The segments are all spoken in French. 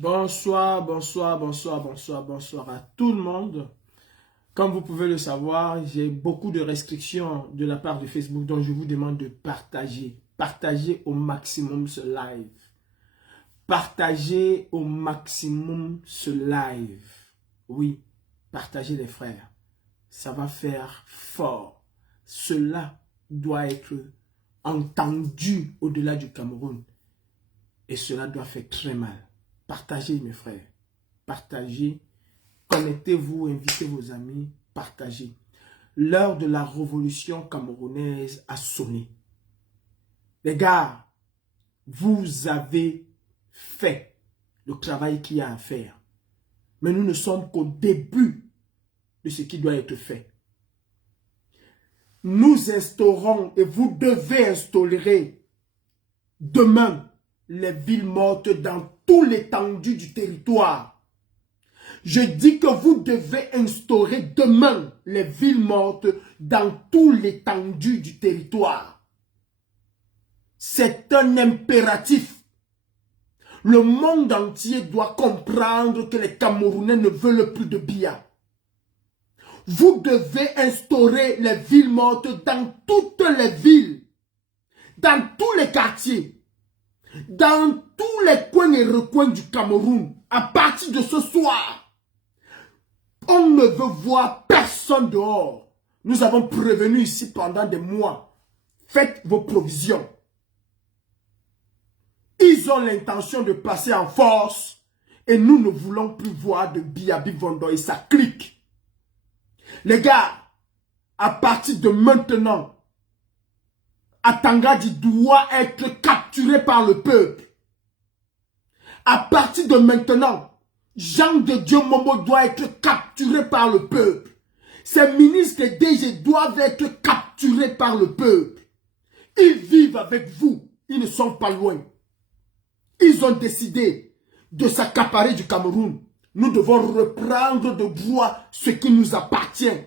Bonsoir, bonsoir, bonsoir, bonsoir, bonsoir à tout le monde. Comme vous pouvez le savoir, j'ai beaucoup de restrictions de la part de Facebook, donc je vous demande de partager. Partagez au maximum ce live. Partagez au maximum ce live. Oui, partagez les frères. Ça va faire fort. Cela doit être entendu au-delà du Cameroun. Et cela doit faire très mal. Partagez mes frères. Partagez. Connectez-vous, invitez vos amis. Partagez. L'heure de la révolution camerounaise a sonné. Les gars, vous avez fait le travail qu'il y a à faire. Mais nous ne sommes qu'au début de ce qui doit être fait. Nous instaurons et vous devez instaurer demain les villes mortes dans tout l'étendue du territoire. Je dis que vous devez instaurer demain les villes mortes dans tout l'étendue du territoire. C'est un impératif. Le monde entier doit comprendre que les Camerounais ne veulent plus de Biya. Vous devez instaurer les villes mortes dans toutes les villes, dans tous les quartiers, dans tous les coins et recoins du Cameroun. À partir de ce soir, on ne veut voir personne dehors. Nous avons prévenu ici pendant des mois. Faites vos provisions. Ils ont l'intention de passer en force et nous ne voulons plus voir de Biya Bivondo et sa clique. Les gars, à partir de maintenant, Atangadi doit être capturé par le peuple. À partir de maintenant, Jean de Dieu Momo doit être capturé par le peuple. Ces ministres et DG doivent être capturés par le peuple. Ils vivent avec vous. Ils ne sont pas loin. Ils ont décidé de s'accaparer du Cameroun. Nous devons reprendre de droit ce qui nous appartient.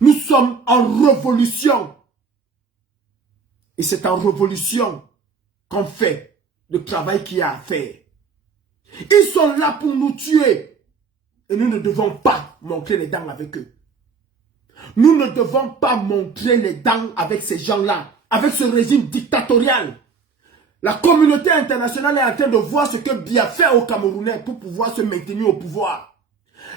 Nous sommes en révolution. Et c'est en révolution qu'on fait le travail qu'il y a à faire. Ils sont là pour nous tuer. Et nous ne devons pas montrer les dents avec eux. Nous ne devons pas montrer les dents avec ces gens-là, avec ce régime dictatorial. La communauté internationale est en train de voir ce que Biya fait aux Camerounais pour pouvoir se maintenir au pouvoir.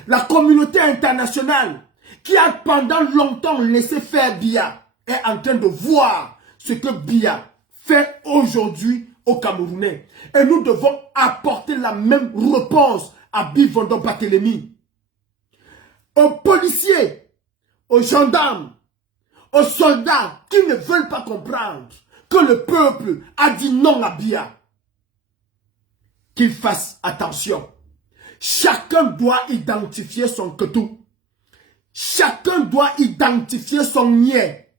La communauté internationale qui a pendant longtemps laissé faire Biya est en train de voir ce que Biya fait aujourd'hui aux Camerounais. Et nous devons apporter la même réponse à Bivondo Barthélémy, aux policiers, aux gendarmes, aux soldats qui ne veulent pas comprendre que le peuple a dit non à Biya. Qu'ils fassent attention. Chacun doit identifier son ketou. Chacun doit identifier son niais.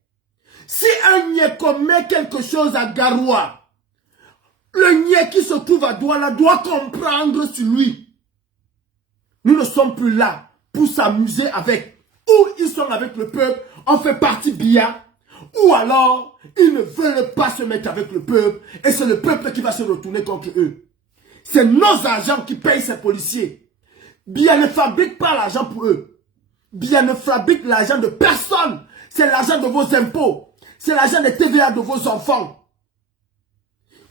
Si un niais commet quelque chose à Garoua, le niais qui se trouve à Douala doit comprendre sur lui. Nous ne sommes plus là pour s'amuser avec. Ou ils sont avec le peuple, on fait partie Biya. Ou alors, ils ne veulent pas se mettre avec le peuple. Et c'est le peuple qui va se retourner contre eux. C'est nos agents qui payent ces policiers. Biya ne fabrique pas l'argent pour eux. Biya ne fabrique l'argent de personne. C'est l'argent de vos impôts. C'est l'argent des TVA de vos enfants.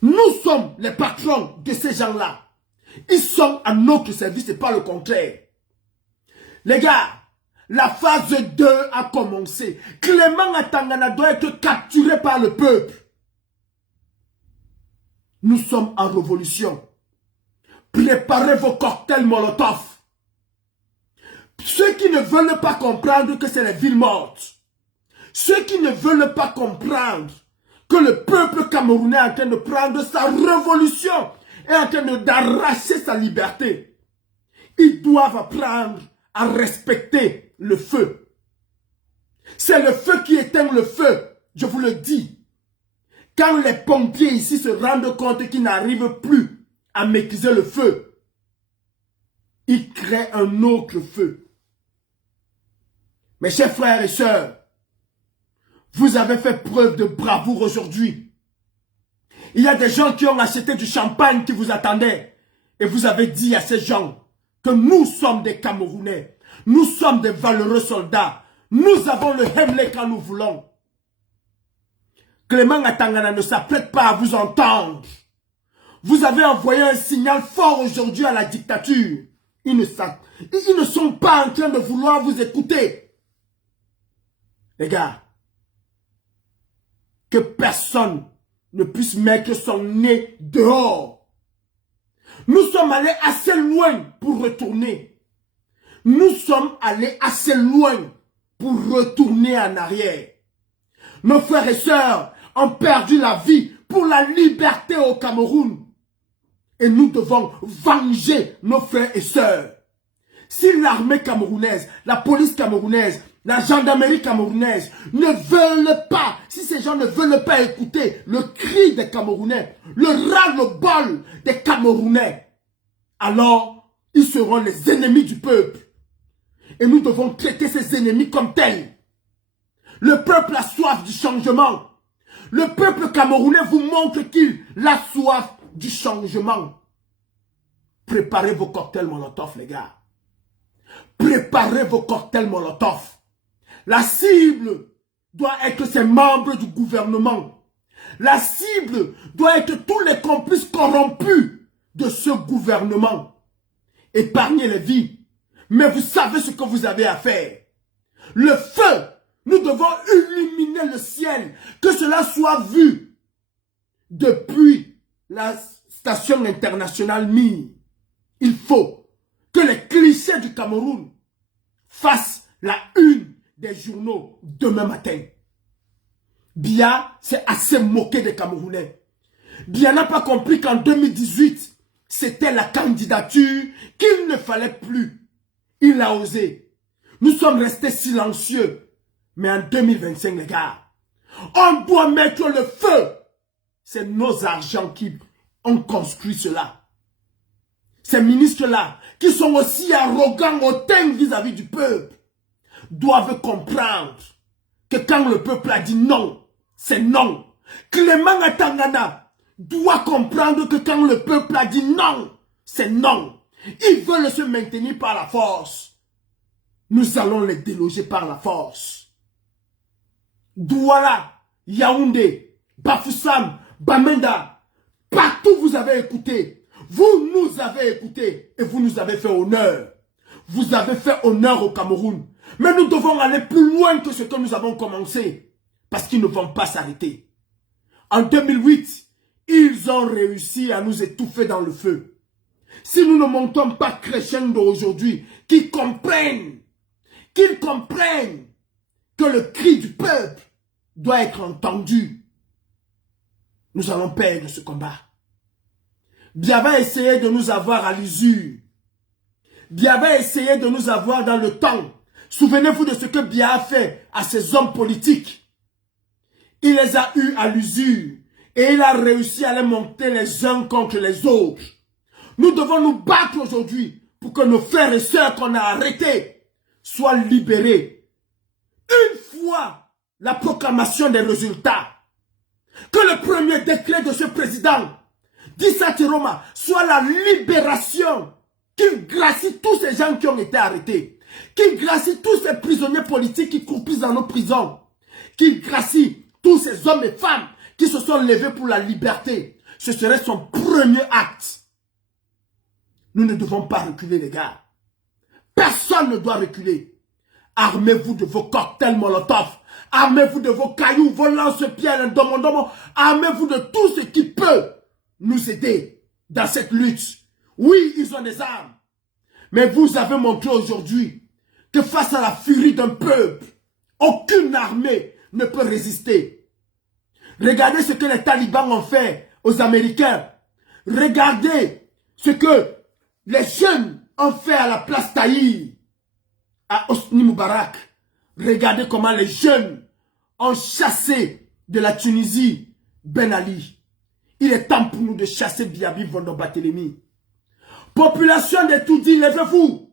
Nous sommes les patrons de ces gens-là. Ils sont à notre service et pas le contraire. Les gars, la phase 2 a commencé. Clément Atangana doit être capturé par le peuple. Nous sommes en révolution. Préparez vos cocktails Molotov. Ceux qui ne veulent pas comprendre que c'est les villes mortes. Ceux qui ne veulent pas comprendre que le peuple camerounais est en train de prendre sa révolution, est en train d'arracher sa liberté. Ils doivent apprendre à respecter le feu. C'est le feu qui éteint le feu, je vous le dis. Quand les pompiers ici se rendent compte qu'ils n'arrivent plus à maîtriser le feu, ils créent un autre feu. Mes chers frères et sœurs, vous avez fait preuve de bravoure aujourd'hui. Il y a des gens qui ont acheté du champagne qui vous attendaient. Et vous avez dit à ces gens que nous sommes des Camerounais. Nous sommes des valeureux soldats. Nous avons le Hemley quand nous voulons. Clément Atangana ne s'apprête pas à vous entendre. Vous avez envoyé un signal fort aujourd'hui à la dictature. Ils ne sont pas en train de vouloir vous écouter. Les gars, que personne ne puisse mettre son nez dehors. Nous sommes allés assez loin pour retourner. Nous sommes allés assez loin pour retourner en arrière. Nos frères et sœurs ont perdu la vie pour la liberté au Cameroun. Et nous devons venger nos frères et sœurs. Si l'armée camerounaise, la police camerounaise, la gendarmerie camerounaise ne veulent pas, si ces gens ne veulent pas écouter le cri des Camerounais, le ras-le-bol des Camerounais, alors ils seront les ennemis du peuple. Et nous devons traiter ces ennemis comme tels. Le peuple a soif du changement. Le peuple camerounais vous montre qu'il a soif du changement. Préparez vos cocktails Molotov, les gars. Préparez vos cocktails Molotov. La cible doit être ces membres du gouvernement. La cible doit être tous les complices corrompus de ce gouvernement. Épargnez les vies. Mais vous savez ce que vous avez à faire. Le feu, nous devons illuminer le ciel. Que cela soit vu depuis la station internationale Mir. Il faut que les clichés du Cameroun fassent la une des journaux demain matin. Biya s'est assez moqué des Camerounais. Biya n'a pas compris qu'en 2018, c'était la candidature qu'il ne fallait plus. Il a osé. Nous sommes restés silencieux. Mais en 2025, les gars, on doit mettre le feu. C'est nos argents qui ont construit cela. Ces ministres-là, qui sont aussi arrogants, hautains vis-à-vis du peuple, doivent comprendre que quand le peuple a dit non, c'est non. Clément Atangana doit comprendre que quand le peuple a dit non, c'est non. Ils veulent se maintenir par la force. Nous allons les déloger par la force. Douala, Yaoundé, Bafoussam, Bamenda, partout vous avez écouté. Vous nous avez écouté et vous nous avez fait honneur. Vous avez fait honneur au Cameroun. Mais nous devons aller plus loin que ce que nous avons commencé. Parce qu'ils ne vont pas s'arrêter. En 2008, ils ont réussi à nous étouffer dans le feu. Si nous ne montons pas crescendo aujourd'hui, qu'ils comprennent que le cri du peuple doit être entendu, nous allons perdre ce combat. Biya va essayer de nous avoir à l'usure. Biya va essayer de nous avoir dans le temps. Souvenez-vous de ce que Biya a fait à ses hommes politiques. Il les a eus à l'usure. Et il a réussi à les monter les uns contre les autres. Nous devons nous battre aujourd'hui pour que nos frères et sœurs qu'on a arrêtés soient libérés. Une fois la proclamation des résultats, que le premier décret de ce président d'Issa Tchiroma soit la libération, qu'il gracie tous ces gens qui ont été arrêtés, qu'il gracie tous ces prisonniers politiques qui croupissent dans nos prisons, qu'il gracie tous ces hommes et femmes qui se sont levés pour la liberté. Ce serait son premier acte. Nous ne devons pas reculer, les gars. Personne ne doit reculer. Armez-vous de vos cocktails Molotov. Armez-vous de vos cailloux, vos lance-pierres, armez-vous de tout ce qui peut nous aider dans cette lutte. Oui, ils ont des armes. Mais vous avez montré aujourd'hui que face à la furie d'un peuple, aucune armée ne peut résister. Regardez ce que les talibans ont fait aux Américains. Regardez ce que les jeunes ont fait à la place Tahir, à Hosni Moubarak. Regardez comment les jeunes ont chassé de la Tunisie Ben Ali. Il est temps pour nous de chasser Biabi Vondo-Barthélemy. Population de Toudi, levez-vous.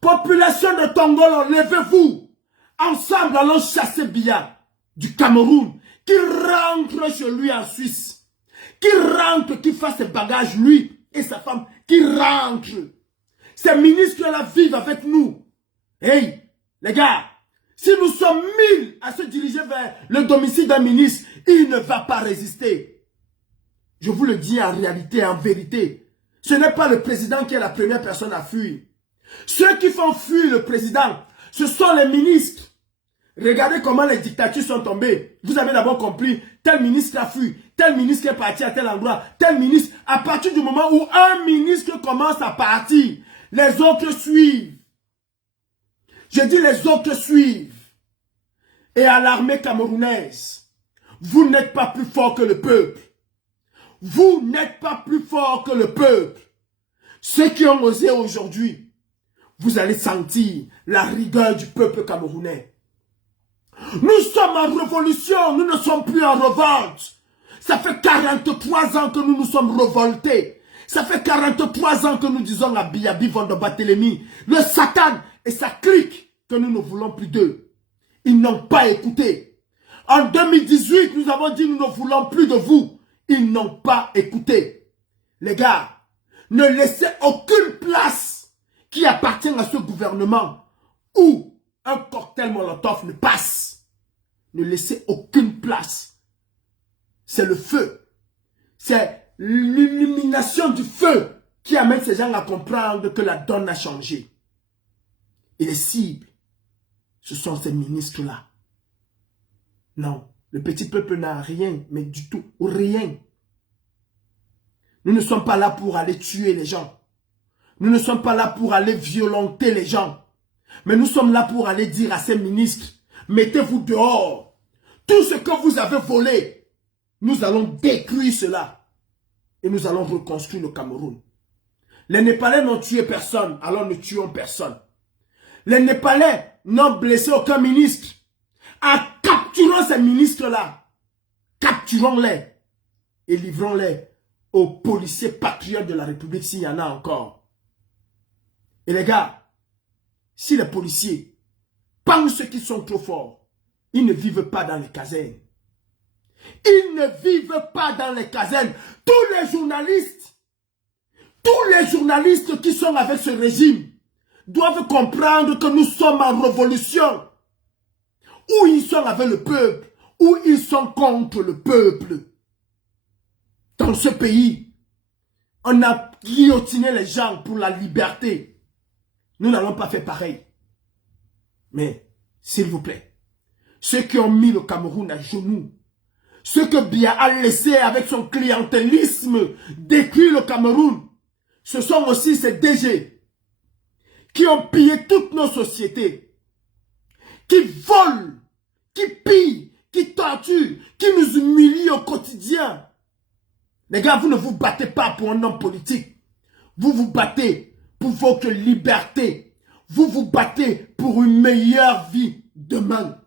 Population de Tongolo, levez-vous. Ensemble, allons chasser Biya du Cameroun, qui rentre chez lui en Suisse. Qui rentre, qui fasse ses bagages, lui, et sa femme qui rentrent. Ces ministres-là vivent avec nous. Hey, les gars, si nous sommes 1000 à se diriger vers le domicile d'un ministre, il ne va pas résister. Je vous le dis en réalité, en vérité. Ce n'est pas le président qui est la première personne à fuir. Ceux qui font fuir le président, ce sont les ministres. Regardez comment les dictatures sont tombées. Vous avez d'abord compris, tel ministre a fui, tel ministre est parti à tel endroit, tel ministre, à partir du moment où un ministre commence à partir, les autres suivent. Je dis les autres suivent. Et à l'armée camerounaise, vous n'êtes pas plus fort que le peuple. Vous n'êtes pas plus fort que le peuple. Ceux qui ont osé aujourd'hui, vous allez sentir la rigueur du peuple camerounais. Nous sommes en révolution, nous ne sommes plus en révolte. Ça fait 43 ans que nous nous sommes révoltés. Ça fait 43 ans que nous disons à Biyabi Vondobatélémy, le Satan et sa clique, que nous ne voulons plus d'eux. Ils n'ont pas écouté. En 2018, nous avons dit nous ne voulons plus de vous. Ils n'ont pas écouté. Les gars, ne laissez aucune place qui appartient à ce gouvernement où un cocktail Molotov ne passe. Ne laissez aucune place. C'est le feu. C'est l'illumination du feu qui amène ces gens à comprendre que la donne a changé. Et les cibles, ce sont ces ministres-là. Non, le petit peuple n'a rien, mais du tout, rien. Nous ne sommes pas là pour aller tuer les gens. Nous ne sommes pas là pour aller violenter les gens. Mais nous sommes là pour aller dire à ces ministres, mettez-vous dehors. Tout ce que vous avez volé, nous allons détruire cela. Et nous allons reconstruire le Cameroun. Les Népalais n'ont tué personne, alors ne tuons personne. Les Népalais n'ont blessé aucun ministre. En capturant ces ministres-là, capturons-les et livrons-les aux policiers patriotes de la République s'il y en a encore. Et les gars, si les policiers pensent qu'ils sont trop forts, ils ne vivent pas dans les casernes. Ils ne vivent pas dans les casernes. Tous les journalistes qui sont avec ce régime doivent comprendre que nous sommes en révolution. Ou ils sont avec le peuple, ou ils sont contre le peuple. Dans ce pays, on a guillotiné les gens pour la liberté. Nous n'allons pas faire pareil. Mais, s'il vous plaît, ceux qui ont mis le Cameroun à genoux, ceux que Biya a laissé avec son clientélisme détruire le Cameroun, ce sont aussi ces DG qui ont pillé toutes nos sociétés, qui volent, qui pillent, qui torturent, qui nous humilient au quotidien. Les gars, vous ne vous battez pas pour un homme politique. Vous vous battez pour votre liberté. Vous vous battez pour une meilleure vie demain.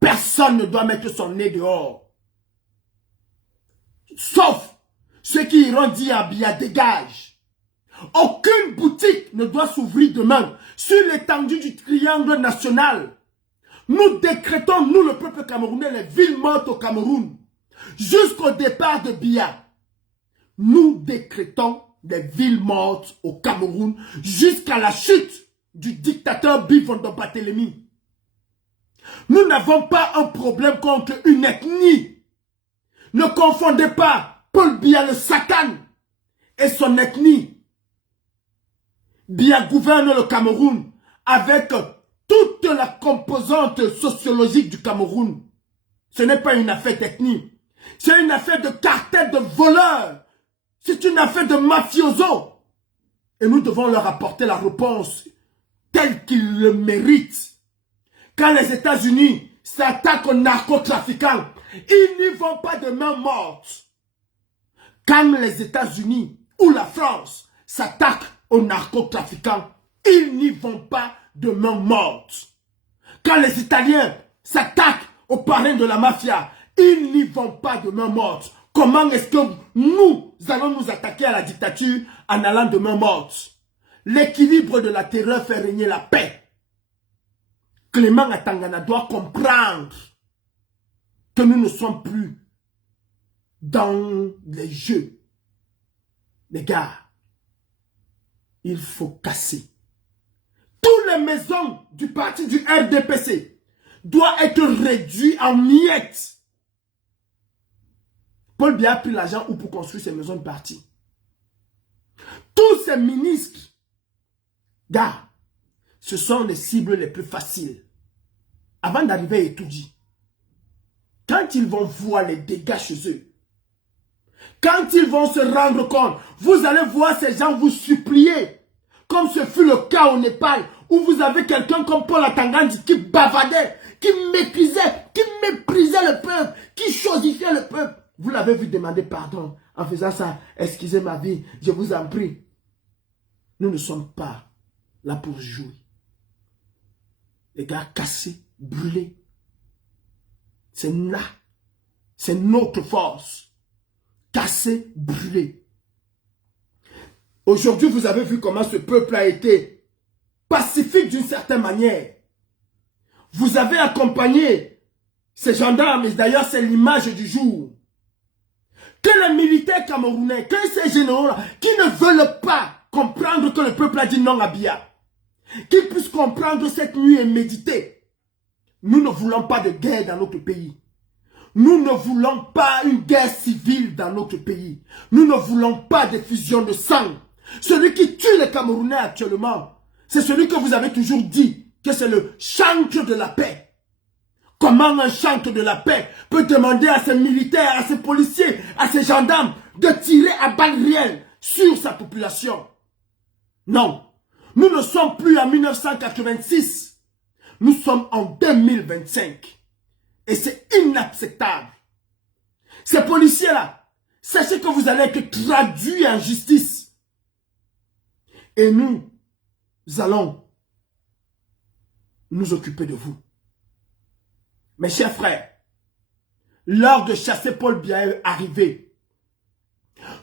Personne ne doit mettre son nez dehors. Sauf ceux qui iront dire à Biya dégage. Aucune boutique ne doit s'ouvrir demain sur l'étendue du triangle national. Nous décrétons, nous le peuple camerounais, les villes mortes au Cameroun. Jusqu'au départ de Biya. Nous décrétons des villes mortes au Cameroun jusqu'à la chute du dictateur Biya Vondobatélémy. Nous n'avons pas un problème contre une ethnie. Ne confondez pas Paul Biya le Satan et son ethnie. Biya gouverne le Cameroun avec toute la composante sociologique du Cameroun. Ce n'est pas une affaire d'ethnie. C'est une affaire de cartel de voleurs. C'est une affaire de mafioso. Et nous devons leur apporter la réponse telle qu'ils le méritent. Quand les États-Unis s'attaquent aux narcotrafiquants, ils n'y vont pas de main morte. Quand les États-Unis ou la France s'attaquent aux narcotrafiquants, ils n'y vont pas de main morte. Quand les Italiens s'attaquent aux parrains de la mafia, ils n'y vont pas de main morte. Comment est-ce que nous allons nous attaquer à la dictature en allant de main morte? L'équilibre de la terreur fait régner la paix. Clément Atangana doit comprendre que nous ne sommes plus dans les jeux. Les gars, il faut casser. Toutes les maisons du parti du RDPC doivent être réduites en miettes. Paul Biya a pris l'argent pour construire ces maisons de parti. Tous ces ministres, gars, ce sont les cibles les plus faciles. Avant d'arriver à Etoudi, quand ils vont voir les dégâts chez eux, quand ils vont se rendre compte, vous allez voir ces gens vous supplier, comme ce fut le cas au Népal, où vous avez quelqu'un comme Paul Atangandi qui bavardait, qui méprisait le peuple, qui chosifiait le peuple. Vous l'avez vu demander pardon en faisant ça. Excusez ma vie, je vous en prie. Nous ne sommes pas là pour jouer. Les gars cassés, brûlés. C'est là. C'est notre force. Cassés, brûlés. Aujourd'hui, vous avez vu comment ce peuple a été pacifique d'une certaine manière. Vous avez accompagné ces gendarmes, et d'ailleurs c'est l'image du jour. Que les militaires camerounais, que ces généraux qui ne veulent pas comprendre que le peuple a dit non à Biya, qu'ils puissent comprendre cette nuit et méditer. Nous ne voulons pas de guerre dans notre pays. Nous ne voulons pas une guerre civile dans notre pays. Nous ne voulons pas de fusion de sang. Celui qui tue les Camerounais actuellement, c'est celui que vous avez toujours dit que c'est le chantre de la paix. Comment un chantre de la paix peut demander à ses militaires, à ses policiers, à ses gendarmes de tirer à balles réelles sur sa population? Non, nous ne sommes plus en 1986. Nous sommes en 2025. Et c'est inacceptable. Ces policiers-là, sachez que vous allez être traduits en justice. Et nous allons nous occuper de vous. Mes chers frères, l'heure de chasser Paul Biya est arrivée.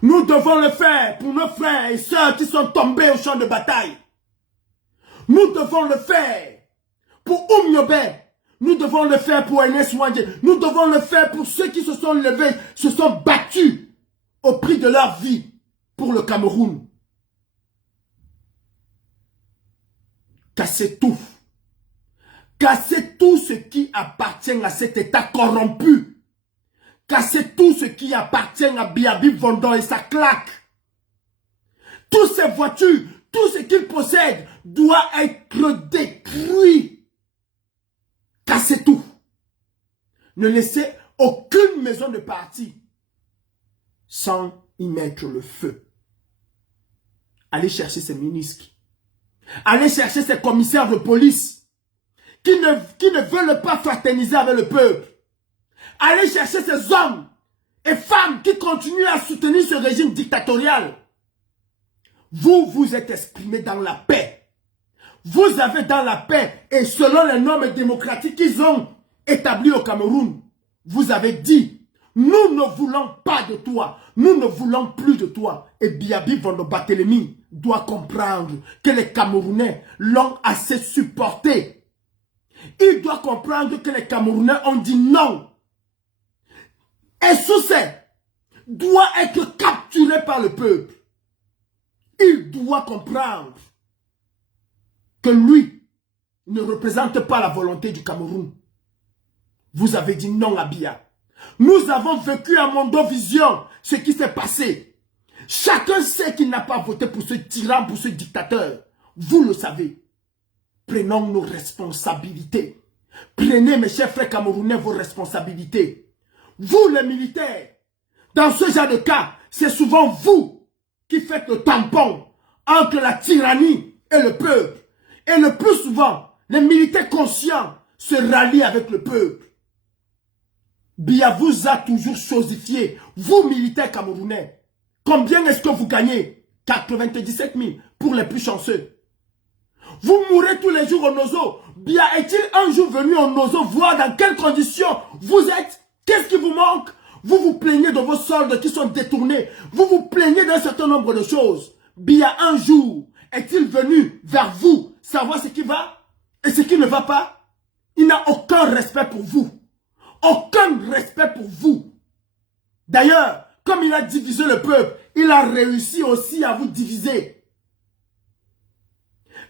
Nous devons le faire pour nos frères et sœurs qui sont tombés au champ de bataille. Nous devons le faire pour Oumyobé. Nous devons le faire pour Enes Wandje. Nous devons le faire pour ceux qui se sont levés, se sont battus au prix de leur vie pour le Cameroun. Cassez tout. Cassez tout ce qui appartient à cet État corrompu. Cassez tout ce qui appartient à Biyabi Vondon et sa claque. Toutes ces voitures, tout ce qu'il possède doit être détruit. Cassez tout. Ne laissez aucune maison de parti sans y mettre le feu. Allez chercher ces ministres. Allez chercher ces commissaires de police qui ne veulent pas fraterniser avec le peuple. Allez chercher ces hommes et femmes qui continuent à soutenir ce régime dictatorial. Vous vous êtes exprimés dans la paix. Vous avez dans la paix et selon les normes démocratiques qu'ils ont établies au Cameroun, vous avez dit, nous ne voulons pas de toi, nous ne voulons plus de toi. Et Biyabi Vondon Barthélemy doit comprendre que les Camerounais l'ont assez supporté. Il doit comprendre que les Camerounais ont dit non. Et Soussé doit être capturé par le peuple. Il doit comprendre que lui ne représente pas la volonté du Cameroun. Vous avez dit non à Biya. Nous avons vécu à Mondovision ce qui s'est passé. Chacun sait qu'il n'a pas voté pour ce tyran, pour ce dictateur. Vous le savez. Prenons nos responsabilités. Prenez, mes chers frères camerounais, vos responsabilités. Vous, les militaires, dans ce genre de cas, c'est souvent vous qui faites le tampon entre la tyrannie et le peuple. Et le plus souvent, les militaires conscients se rallient avec le peuple. Biya vous a toujours chosifié, vous militaires camerounais. Combien est-ce que vous gagnez? 97 000 pour les plus chanceux. Vous mourrez tous les jours au Nozo. Biya est-il un jour venu au Nozo voir dans quelles conditions vous êtes? Qu'est-ce qui vous manque? Vous vous plaignez de vos soldes qui sont détournés. Vous vous plaignez d'un certain nombre de choses. Biya un jour est-il venu vers vous savoir ce qui va et ce qui ne va pas? Il n'a aucun respect pour vous. Aucun respect pour vous. D'ailleurs, comme il a divisé le peuple, il a réussi aussi à vous diviser.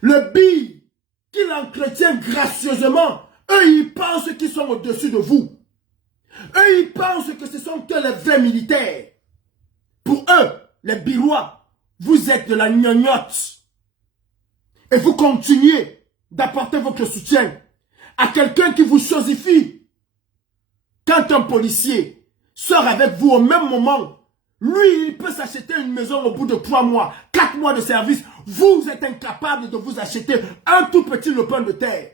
Le billet qu'il entretient gracieusement, eux, ils pensent qu'ils sont au-dessus de vous. Eux, ils pensent que ce sont que les vrais militaires. Pour eux, les Birois, vous êtes de la gnognotte. Et vous continuez d'apporter votre soutien à quelqu'un qui vous chosifie. Quand un policier sort avec vous au même moment, lui, il peut s'acheter une maison au bout de 3 mois, 4 mois de service. Vous êtes incapable de vous acheter un tout petit lopin de terre.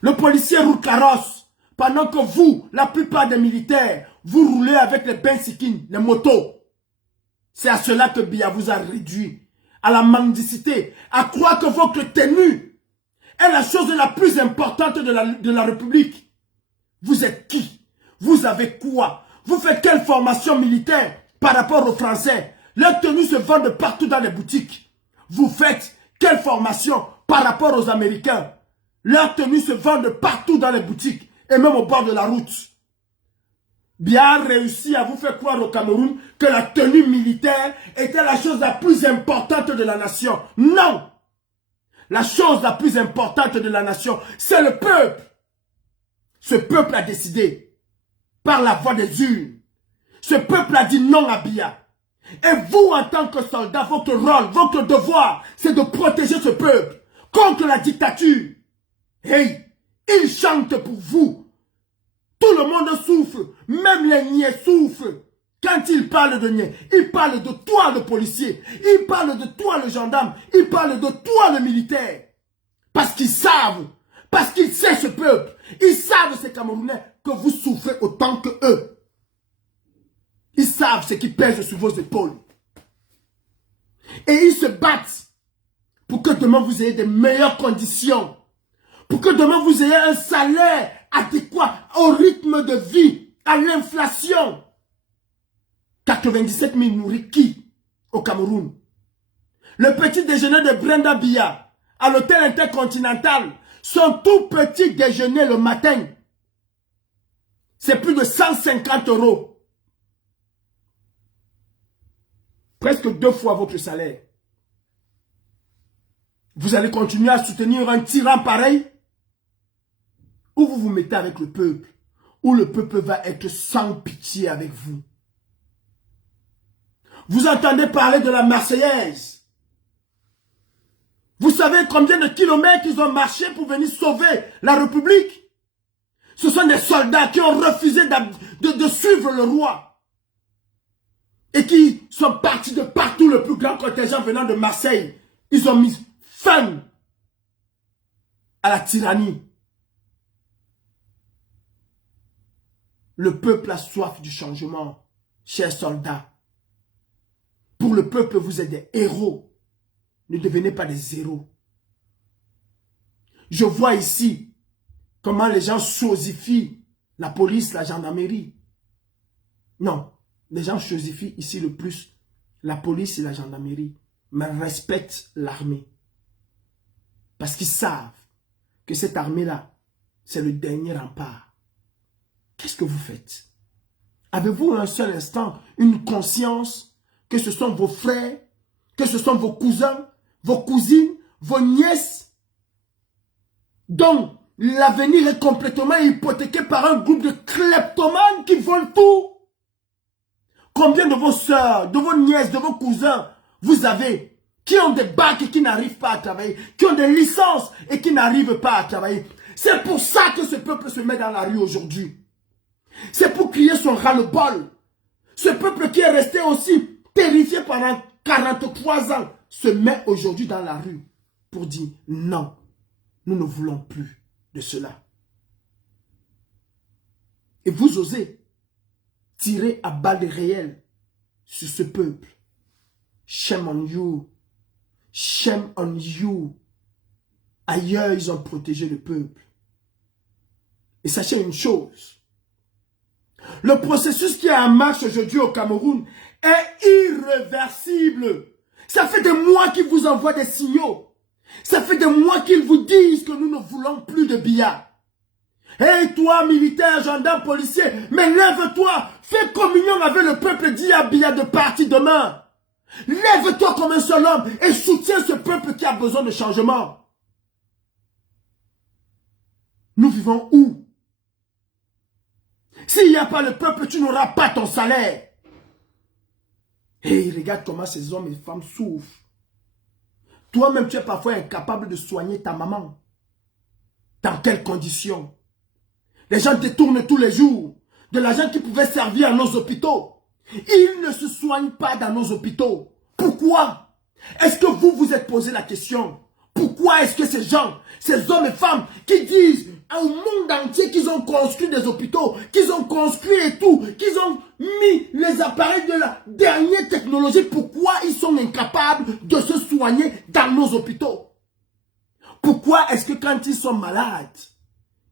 Le policier roule carrosse, pendant que vous, la plupart des militaires, vous roulez avec les bensikines, les motos. C'est à cela que Biya vous a réduit, à la mendicité, à croire que votre tenue est la chose la plus importante de la République. Vous êtes qui? Vous avez quoi? Vous faites quelle formation militaire par rapport aux Français? Leurs tenues se vendent partout dans les boutiques. Vous faites quelle formation par rapport aux Américains? Leurs tenues se vendent partout dans les boutiques et même au bord de la route. Bien réussi à vous faire croire au Cameroun que la tenue militaire était la chose la plus importante de la nation. Non! La chose la plus importante de la nation, c'est le peuple. Ce peuple a décidé par la voix des urnes. Ce peuple a dit non à Biya. Et vous, en tant que soldat, votre rôle, votre devoir, c'est de protéger ce peuple contre la dictature. Hey, ils chantent pour vous. Tout le monde souffre, même les niais souffrent. Quand ils parlent de niais, ils parlent de toi le policier, ils parlent de toi le gendarme, ils parlent de toi le militaire. Parce qu'ils savent, parce qu'ils savent ce peuple, ils savent ces Camerounais que vous souffrez autant que eux. Ils savent ce qui pèse sur vos épaules. Et ils se battent pour que demain vous ayez de meilleures conditions. Pour que demain vous ayez un salaire adéquat au rythme de vie, à l'inflation. 97 000 nourrit qui au Cameroun? Le petit déjeuner de Brenda Biya à l'hôtel intercontinental, son tout petit déjeuner le matin, c'est plus de 150 €. Presque 2 fois votre salaire. Vous allez continuer à soutenir un tyran pareil? Ou vous vous mettez avec le peuple? Ou le peuple va être sans pitié avec vous? Vous entendez parler de la Marseillaise? Vous savez combien de kilomètres ils ont marché pour venir sauver la République? Ce sont des soldats qui ont refusé de suivre le roi. Et qui sont partis de partout, le plus grand contingent venant de Marseille. Ils ont mis fin à la tyrannie. Le peuple a soif du changement, chers soldats. Pour le peuple, vous êtes des héros. Ne devenez pas des zéros. Je vois ici comment les gens chosifient la police, la gendarmerie. Non, les gens chosifient ici le plus la police et la gendarmerie, mais respectent l'armée. Parce qu'ils savent que cette armée-là, c'est le dernier rempart. Qu'est-ce que vous faites? Avez-vous un seul instant une conscience que ce sont vos frères, que ce sont vos cousins, vos cousines, vos nièces, dont l'avenir est complètement hypothéqué par un groupe de kleptomanes qui volent tout? Combien de vos soeurs, de vos nièces, de vos cousins vous avez qui ont des bacs et qui n'arrivent pas à travailler, qui ont des licences et qui n'arrivent pas à travailler? C'est pour ça que ce peuple se met dans la rue aujourd'hui. C'est pour crier son ras-le-bol. Ce peuple qui est resté aussi terrifié pendant 43 ans se met aujourd'hui dans la rue pour dire non, nous ne voulons plus de cela. Et vous osez tirer à balles réelles sur ce peuple. Shame on you. Shame on you. Ailleurs, ils ont protégé le peuple. Et sachez une chose. Le processus qui est en marche aujourd'hui au Cameroun est irréversible. Ça fait des mois qu'ils vous envoient des signaux. Ça fait des mois qu'ils vous disent que nous ne voulons plus de Biya. Hey toi, militaire, gendarme, policier, mais lève-toi, fais communion avec le peuple, dit à Biya de partir demain. Lève-toi comme un seul homme et soutiens ce peuple qui a besoin de changement. Nous vivons où? S'il n'y a pas le peuple, tu n'auras pas ton salaire. Et regarde comment ces hommes et femmes souffrent. Toi-même, tu es parfois incapable de soigner ta maman. Dans quelles conditions? Les gens détournent tous les jours de l'argent qui pouvait servir à nos hôpitaux. Ils ne se soignent pas dans nos hôpitaux. Pourquoi? Est-ce que vous vous êtes posé la question? Pourquoi est-ce que ces gens, ces hommes et femmes qui disent au monde entier qu'ils ont construit des hôpitaux, qu'ils ont construit et tout, qu'ils ont mis les appareils de la dernière technologie, pourquoi ils sont incapables de se soigner dans nos hôpitaux? Pourquoi est-ce que quand ils sont malades,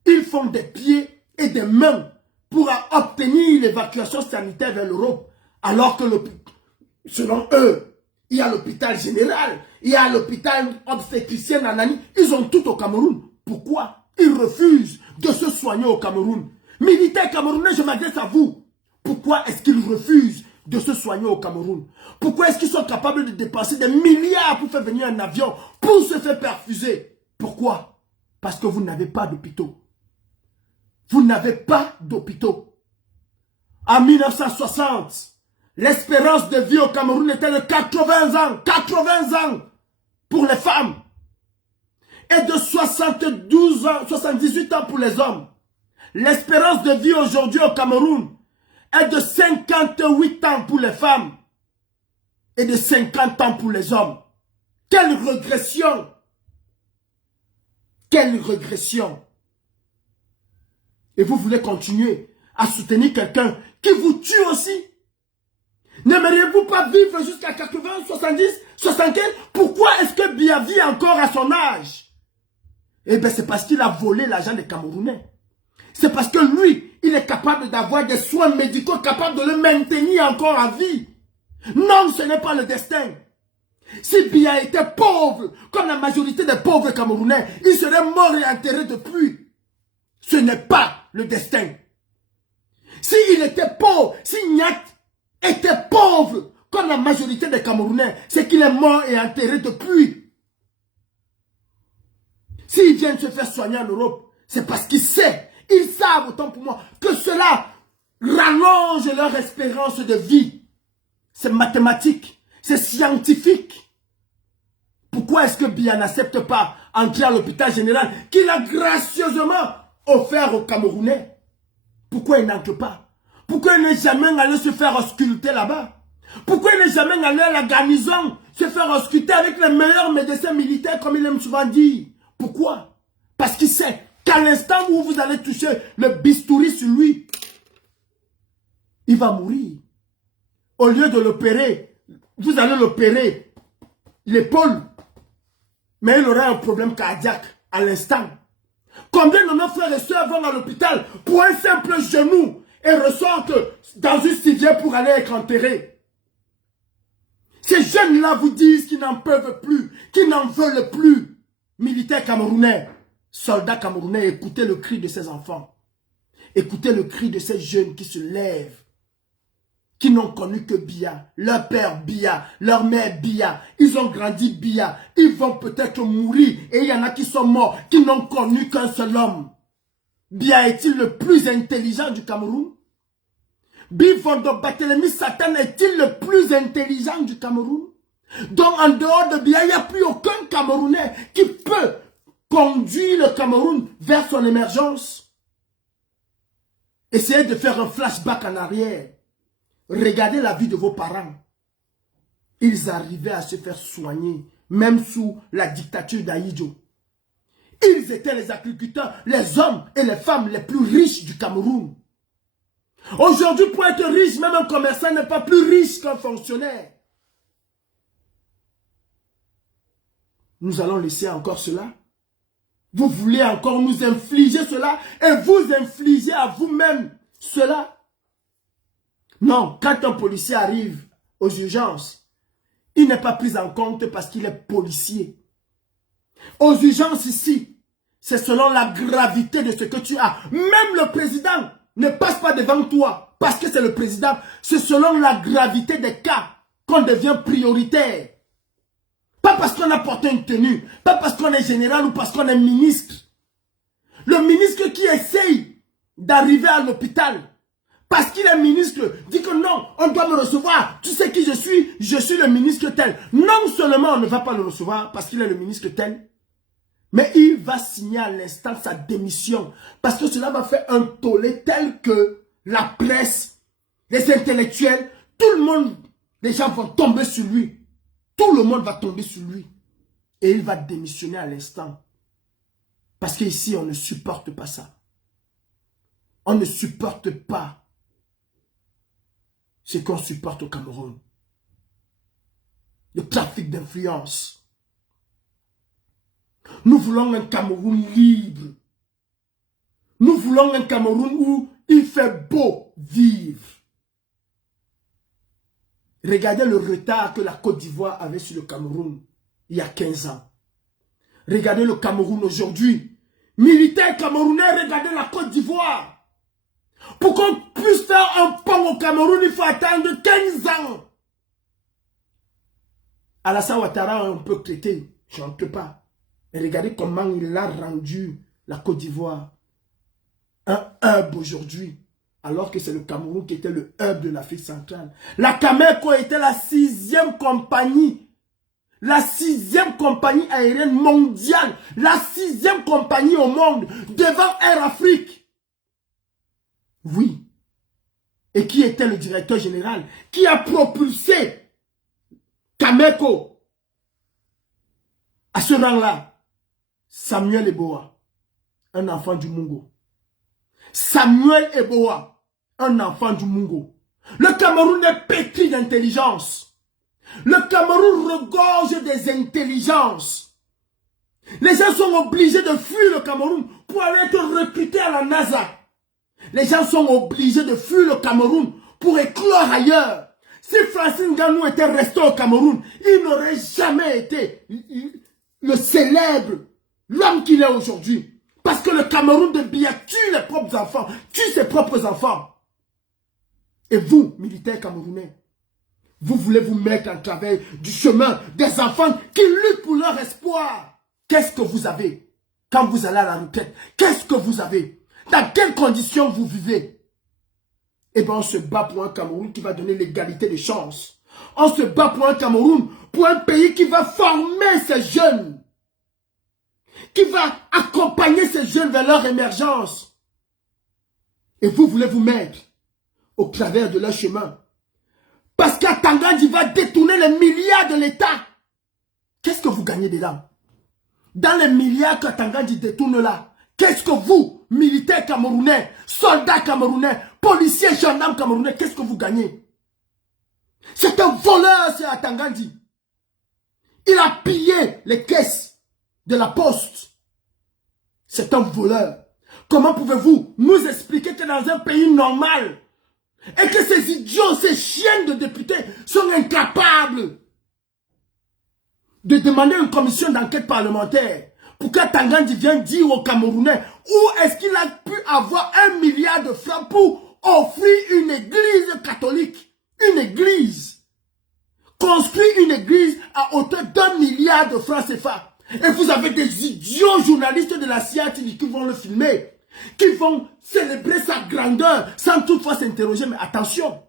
ils font des pieds et des mains pour obtenir l'évacuation sanitaire vers l'Europe, alors que selon eux, il y a l'hôpital général, il y a l'hôpital obstétricien Nanani, ils ont tout au Cameroun. Pourquoi ils refusent de se soigner au Cameroun? Militaires camerounais, je m'adresse à vous. Pourquoi est-ce qu'ils refusent de se soigner au Cameroun? Pourquoi est-ce qu'ils sont capables de dépenser des milliards pour faire venir un avion, pour se faire perfuser? Pourquoi? Parce que vous n'avez pas d'hôpitaux. Vous n'avez pas d'hôpitaux. En 1960, l'espérance de vie au Cameroun était de 80 ans. 80 ans pour les femmes. Et de 72 ans, 78 ans pour les hommes. L'espérance de vie aujourd'hui au Cameroun est de 58 ans pour les femmes. Et de 50 ans pour les hommes. Quelle régression! Quelle régression! Et vous voulez continuer à soutenir quelqu'un qui vous tue aussi? N'aimeriez-vous pas vivre jusqu'à 80, 70, 75? Pourquoi est-ce que Biya vit encore à son âge? Eh bien, c'est parce qu'il a volé l'argent des Camerounais. C'est parce que lui, il est capable d'avoir des soins médicaux capables de le maintenir encore à vie. Non, ce n'est pas le destin. Si Biya était pauvre, comme la majorité des pauvres Camerounais, il serait mort et enterré depuis. Ce n'est pas le destin. S'il était pauvre, si Nyat était pauvre, comme la majorité des Camerounais, c'est qu'il est mort et enterré depuis. S'ils viennent se faire soigner en Europe, c'est parce qu'ils savent, ils savent autant pour moi, que cela rallonge leur espérance de vie. C'est mathématique, c'est scientifique. Pourquoi est-ce que Biya n'accepte pas entrer à l'hôpital général qu'il a gracieusement offert aux Camerounais? Pourquoi il n'entre pas? Pourquoi il n'est jamais allé se faire ausculter là-bas? Pourquoi il n'est jamais allé à la garnison se faire ausculter avec les meilleurs médecins militaires comme il aime souvent dire? Pourquoi? Parce qu'il sait qu'à l'instant où vous allez toucher le bistouri sur lui, il va mourir. Au lieu de l'opérer, vous allez l'opérer l'épaule, mais il aura un problème cardiaque à l'instant. Combien de nos frères et sœurs vont à l'hôpital pour un simple genou et ressortent dans une civière pour aller être enterrés? Ces jeunes-là vous disent qu'ils n'en peuvent plus, qu'ils n'en veulent plus. Militaires camerounais, soldats camerounais, écoutez le cri de ces enfants. Écoutez le cri de ces jeunes qui se lèvent, qui n'ont connu que Biya, leur père Biya, leur mère Biya. Ils ont grandi Biya. Ils vont peut-être mourir. Et il y en a qui sont morts, qui n'ont connu qu'un seul homme. Biya est-il le plus intelligent du Cameroun? Bifondo Barthélemy Satan est-il le plus intelligent du Cameroun? Donc en dehors de Biya, il n'y a plus aucun Camerounais qui peut conduire le Cameroun vers son émergence. Essayez de faire un flashback en arrière. Regardez la vie de vos parents. Ils arrivaient à se faire soigner, même sous la dictature d'Ahidjo. Ils étaient les agriculteurs, les hommes et les femmes les plus riches du Cameroun. Aujourd'hui, pour être riche, même un commerçant n'est pas plus riche qu'un fonctionnaire. Nous allons laisser encore cela. Vous voulez encore nous infliger cela et vous infliger à vous-même cela. Non, quand un policier arrive aux urgences, il n'est pas pris en compte parce qu'il est policier. Aux urgences ici, c'est selon la gravité de ce que tu as. Même le président ne passe pas devant toi parce que c'est le président. C'est selon la gravité des cas qu'on devient prioritaire. Pas parce qu'on a porté une tenue, pas parce qu'on est général ou parce qu'on est ministre. Le ministre qui essaye d'arriver à l'hôpital, parce qu'il est ministre, dit que non, on doit me recevoir. Tu sais qui je suis le ministre tel. Non seulement on ne va pas le recevoir parce qu'il est le ministre tel, mais il va signer à l'instant sa démission. Parce que cela va faire un tollé tel que la presse, les intellectuels, tout le monde, les gens vont tomber sur lui. Tout le monde va tomber sur lui. Et il va démissionner à l'instant. Parce qu'ici, on ne supporte pas ça. On ne supporte pas ce qu'on supporte au Cameroun. Le trafic d'influence. Nous voulons un Cameroun libre. Nous voulons un Cameroun où il fait beau vivre. Regardez le retard que la Côte d'Ivoire avait sur le Cameroun il y a 15 ans. Regardez le Cameroun aujourd'hui. Militaires camerounais, regardez la Côte d'Ivoire. Pour qu'on puisse faire un pont au Cameroun, il faut attendre 15 ans. Alassane Ouattara, on peut traiter, je ne peux pas. Et regardez comment il a rendu la Côte d'Ivoire un hub aujourd'hui. Alors que c'est le Cameroun qui était le hub de l'Afrique centrale. La Cameco était la 6e compagnie. La 6e compagnie aérienne mondiale. La 6e compagnie au monde. Devant Air Afrique. Oui. Et qui était le directeur général? Qui a propulsé Cameco à ce rang-là? Samuel Eboa. Un enfant du Mungo. Samuel Eboa. Un enfant du Mungo. Le Cameroun est pétri d'intelligence. Le Cameroun regorge des intelligences. Les gens sont obligés de fuir le Cameroun pour aller être recrutés à la NASA. Les gens sont obligés de fuir le Cameroun pour éclore ailleurs. Si Francis Ngannou était resté au Cameroun, il n'aurait jamais été le célèbre, l'homme qu'il est aujourd'hui. Parce que le Cameroun de Biya tue les propres enfants, tue ses propres enfants. Et vous, militaires camerounais, vous voulez vous mettre en travers du chemin des enfants qui luttent pour leur espoir. Qu'est-ce que vous avez quand vous allez à la retraite? Qu'est-ce que vous avez? Dans quelles conditions vous vivez? Eh bien, on se bat pour un Cameroun qui va donner l'égalité des chances. On se bat pour un Cameroun, pour un pays qui va former ces jeunes. Qui va accompagner ces jeunes vers leur émergence. Et vous voulez vous mettre au travers de leur chemin. Parce qu'Atangandji va détourner les milliards de l'État. Qu'est-ce que vous gagnez dedans? Dans les milliards qu'Atangandji détourne là, qu'est-ce que vous, militaires camerounais, soldats camerounais, policiers, gendarmes camerounais, qu'est-ce que vous gagnez? C'est un voleur, c'est Atangandji. Il a pillé les caisses de la poste. C'est un voleur. Comment pouvez-vous nous expliquer que dans un pays normal, et que ces idiots, ces chiens de députés sont incapables de demander une commission d'enquête parlementaire pour qu'Atangandji vienne dire aux Camerounais où est-ce qu'il a pu avoir 1 milliard de francs pour offrir une église catholique, une église, construire une église à hauteur d'1 milliard de francs CFA. Et vous avez des idiots journalistes de la CIATV qui vont le filmer, qui vont célébrer sa grandeur sans toutefois s'interroger. Mais attention,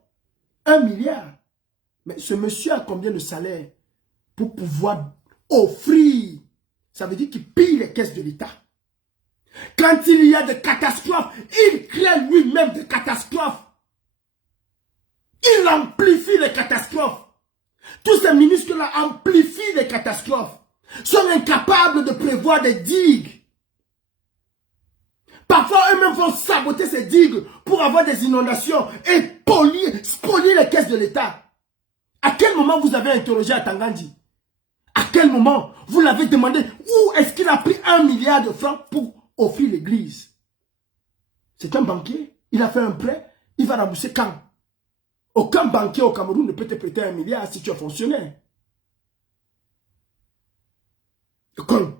1 milliard. Mais ce monsieur a combien de salaire pour pouvoir offrir? Ça veut dire qu'il pille les caisses de l'État. Quand il y a des catastrophes, il crée lui-même des catastrophes. Il amplifie les catastrophes. Tous ces ministres-là amplifient les catastrophes. Sont incapables de prévoir des digues. Parfois, eux-mêmes vont saboter ces digues pour avoir des inondations et spolier les caisses de l'État. À quel moment vous avez interrogé Atangandji? À quel moment vous l'avez demandé où est-ce qu'il a pris 1 milliard de francs pour offrir l'église? C'est un banquier. Il a fait un prêt. Il va rembourser quand? Aucun banquier au Cameroun ne peut te prêter 1 milliard si tu es fonctionnaire. Comme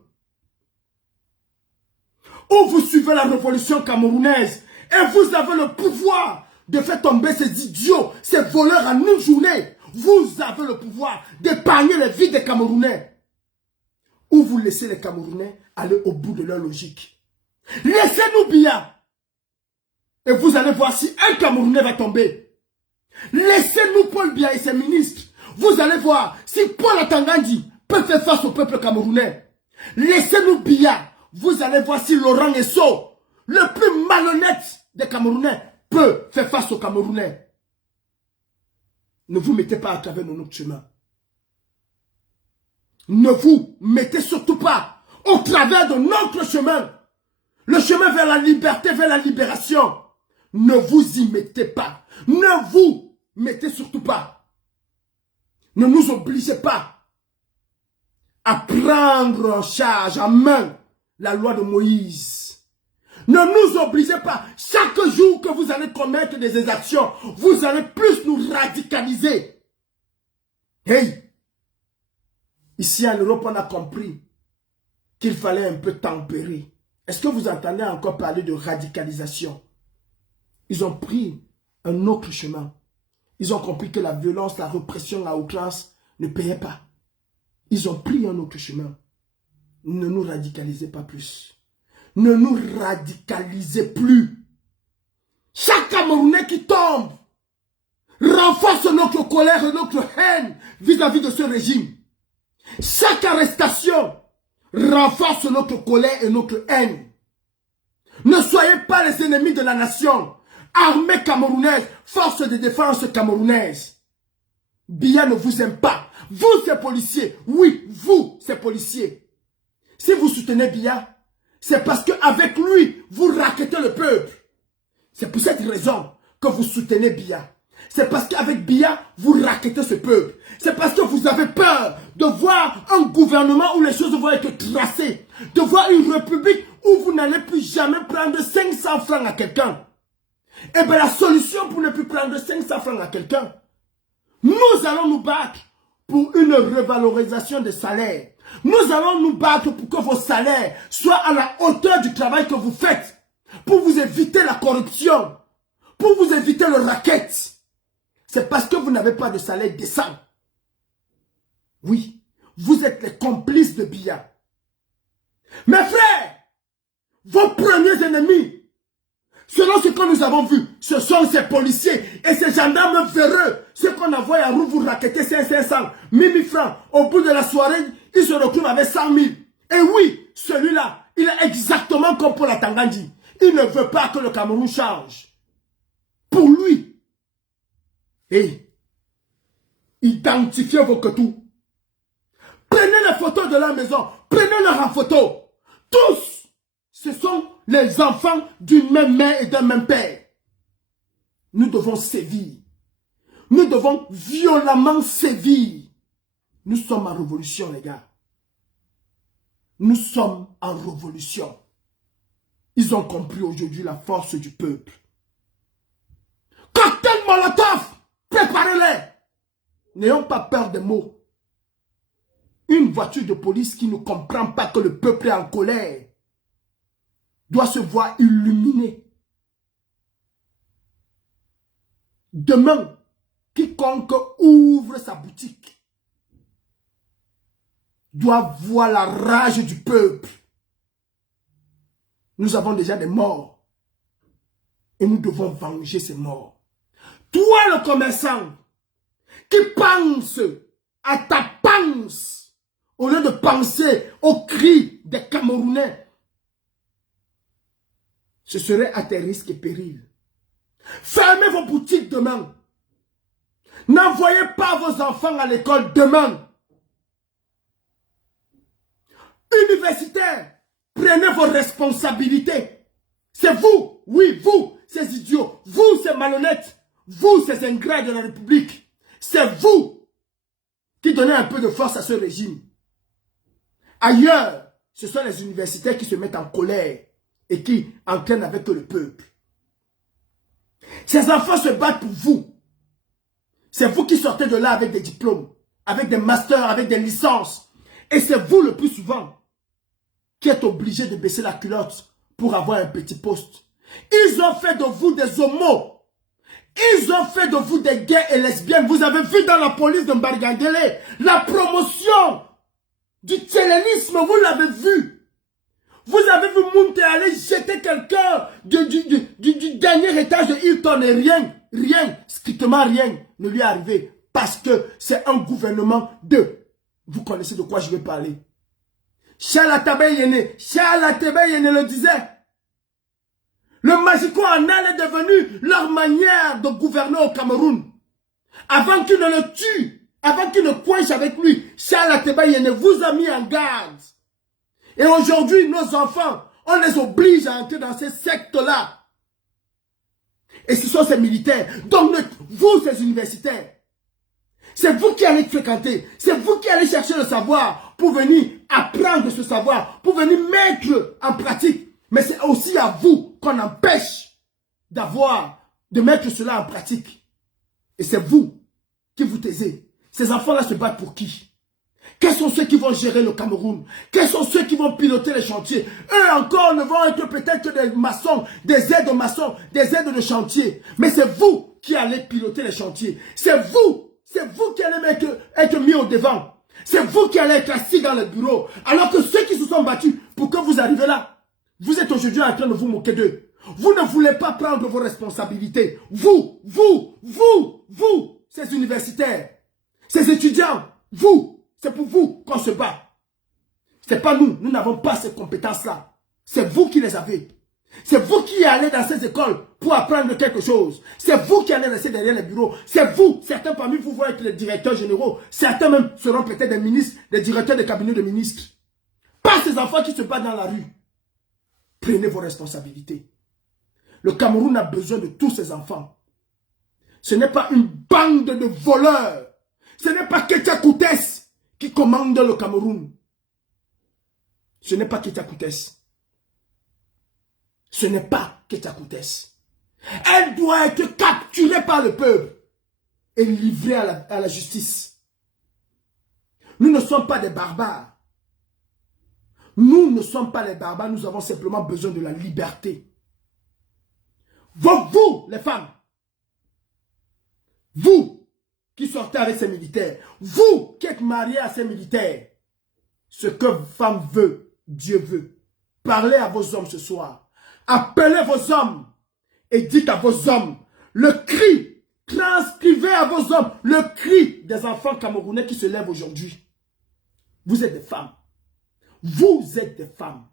Ou vous suivez la révolution camerounaise et vous avez le pouvoir de faire tomber ces idiots, ces voleurs en une journée. Vous avez le pouvoir d'épargner les vies des Camerounais. Ou vous laissez les Camerounais aller au bout de leur logique. Laissez-nous Biya. Et vous allez voir si un Camerounais va tomber. Laissez-nous Paul Biya et ses ministres. Vous allez voir si Paul Atangandi peut faire face au peuple camerounais. Laissez-nous Biya. Vous allez voir si Laurent Esso, le plus malhonnête des Camerounais, peut faire face aux Camerounais. Ne vous mettez pas à travers notre chemin. Ne vous mettez surtout pas au travers de notre chemin. Le chemin vers la liberté, vers la libération. Ne vous y mettez pas. Ne vous mettez surtout pas. Ne nous obligez pas à prendre en charge, en main, la loi de Moïse. Ne nous obligez pas. Chaque jour que vous allez commettre des exactions, vous allez plus nous radicaliser. Hey! Ici en Europe, on a compris qu'il fallait un peu tempérer. Est-ce que vous entendez encore parler de radicalisation? Ils ont pris un autre chemin. Ils ont compris que la violence, la répression à outrance ne payait pas. Ils ont pris un autre chemin. Ne nous radicalisez pas plus. Ne nous radicalisez plus. Chaque Camerounais qui tombe renforce notre colère et notre haine vis-à-vis de ce régime. Chaque arrestation renforce notre colère et notre haine. Ne soyez pas les ennemis de la nation. Armée camerounaise, force de défense camerounaise. Biya ne vous aime pas. Vous, ces policiers. Oui, vous, ces policiers. Si vous soutenez Biya, c'est parce qu'avec lui, vous raquettez le peuple. C'est pour cette raison que vous soutenez Biya. C'est parce qu'avec Biya, vous raquettez ce peuple. C'est parce que vous avez peur de voir un gouvernement où les choses vont être tracées. De voir une république où vous n'allez plus jamais prendre 500 francs à quelqu'un. Eh bien, la solution pour ne plus prendre 500 francs à quelqu'un, nous allons nous battre pour une revalorisation des salaires. Nous allons nous battre pour que vos salaires soient à la hauteur du travail que vous faites. Pour vous éviter la corruption. Pour vous éviter le racket. C'est parce que vous n'avez pas de salaire décent. Oui, vous êtes les complices de Biya. Mes frères, vos premiers ennemis, selon ce que nous avons vu, ce sont ces policiers et ces gendarmes véreux. Ceux qu'on envoie à roue vous raqueter 500, 1000 francs. Au bout de la soirée, ils se retrouvent avec 100 000. Et oui, celui-là, il est exactement comme pour la Tangandi. Il ne veut pas que le Cameroun change. Pour lui. Et identifiez vos ketous. Prenez les photos de la maison. Prenez-les en photo. Tous, ce sont les enfants d'une même mère et d'un même père. Nous devons sévir. Nous devons violemment sévir. Nous sommes en révolution, les gars. Nous sommes en révolution. Ils ont compris aujourd'hui la force du peuple. Cocktail Molotov, préparez-les. N'ayons pas peur des mots. Une voiture de police qui ne comprend pas que le peuple est en colère doit se voir illuminé. Demain, quiconque ouvre sa boutique doit voir la rage du peuple. Nous avons déjà des morts et nous devons venger ces morts. Toi, le commerçant, qui pense à ta panse au lieu de penser aux cris des Camerounais, ce serait à tes risques et périls. Fermez vos boutiques demain. N'envoyez pas vos enfants à l'école demain. Universitaires, prenez vos responsabilités. C'est vous, oui, vous, ces idiots, vous, ces malhonnêtes, vous, ces ingrats de la République. C'est vous qui donnez un peu de force à ce régime. Ailleurs, ce sont les universitaires qui se mettent en colère et qui entraînent avec eux le peuple. Ces enfants se battent pour vous. C'est vous qui sortez de là avec des diplômes, avec des masters, avec des licences. Et c'est vous le plus souvent qui êtes obligé de baisser la culotte pour avoir un petit poste. Ils ont fait de vous des homos. Ils ont fait de vous des gays et lesbiennes. Vous avez vu dans la police de Mbargangele la promotion du tchélénisme, vous l'avez vu. Vous avez vu Mounté aller jeter quelqu'un du dernier étage de Hilton et rien, strictement rien ne lui est arrivé. Parce que c'est un gouvernement de... Vous connaissez de quoi je vais parler. Charles Yene le disait. Le Magico Anal est devenu leur manière de gouverner au Cameroun. Avant qu'il ne le tue, avant qu'il ne coince avec lui, Charles Yene vous a mis en garde. Et aujourd'hui, nos enfants, on les oblige à entrer dans ces sectes-là. Et ce sont ces militaires. Donc, vous, ces universitaires, c'est vous qui allez fréquenter. C'est vous qui allez chercher le savoir pour venir apprendre ce savoir, pour venir mettre en pratique. Mais c'est aussi à vous qu'on empêche de mettre cela en pratique. Et c'est vous qui vous taisez. Ces enfants-là se battent pour qui? Quels sont ceux qui vont gérer le Cameroun? Quels sont ceux qui vont piloter les chantiers? Eux encore ne vont être peut-être que des maçons, des aides-maçons, des aides de chantier. Mais c'est vous qui allez piloter les chantiers. C'est vous qui allez être mis au devant. C'est vous qui allez être assis dans le bureau. Alors que ceux qui se sont battus pour que vous arrivez là, vous êtes aujourd'hui en train de vous moquer d'eux. Vous ne voulez pas prendre vos responsabilités. Vous, ces universitaires, ces étudiants, c'est pour vous qu'on se bat. C'est pas nous n'avons pas ces compétences-là. C'est vous qui les avez. C'est vous qui allez dans ces écoles pour apprendre quelque chose. C'est vous qui allez rester derrière les bureaux. C'est vous, certains parmi vous vont être les directeurs généraux. Certains même seront peut-être des ministres, des directeurs de cabinet de ministres. Pas ces enfants qui se battent dans la rue. Prenez vos responsabilités. Le Cameroun a besoin de tous ces enfants. Ce n'est pas une bande de voleurs. Ce n'est pas Ketia Koutès qui commande le Cameroun. Ce n'est pas Ketia Koutès. Ce n'est pas Ketia Koutès. Elle doit être capturée par le peuple et livrée à la justice. Nous ne sommes pas des barbares. Nous ne sommes pas les barbares, nous avons simplement besoin de la liberté. Vous, les femmes, vous qui sortez avec ces militaires, vous qui êtes mariés à ces militaires, ce que femme veut, Dieu veut. Parlez à vos hommes ce soir. Appelez vos hommes et dites à vos hommes le cri, transcrivez à vos hommes le cri des enfants camerounais qui se lèvent aujourd'hui. Vous êtes des femmes. Vous êtes des femmes.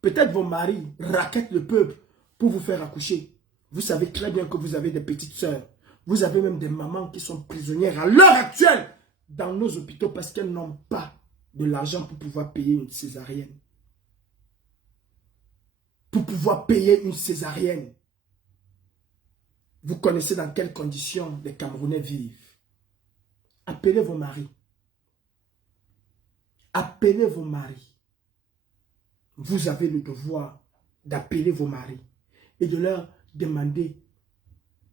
Peut-être vos maris raquettent le peuple pour vous faire accoucher. Vous savez très bien que vous avez des petites sœurs. Vous avez même des mamans qui sont prisonnières à l'heure actuelle dans nos hôpitaux parce qu'elles n'ont pas de l'argent pour pouvoir payer une césarienne. Pour pouvoir payer une césarienne. Vous connaissez dans quelles conditions les Camerounais vivent. Appelez vos maris. Appelez vos maris. Vous avez le devoir d'appeler vos maris et de leur demander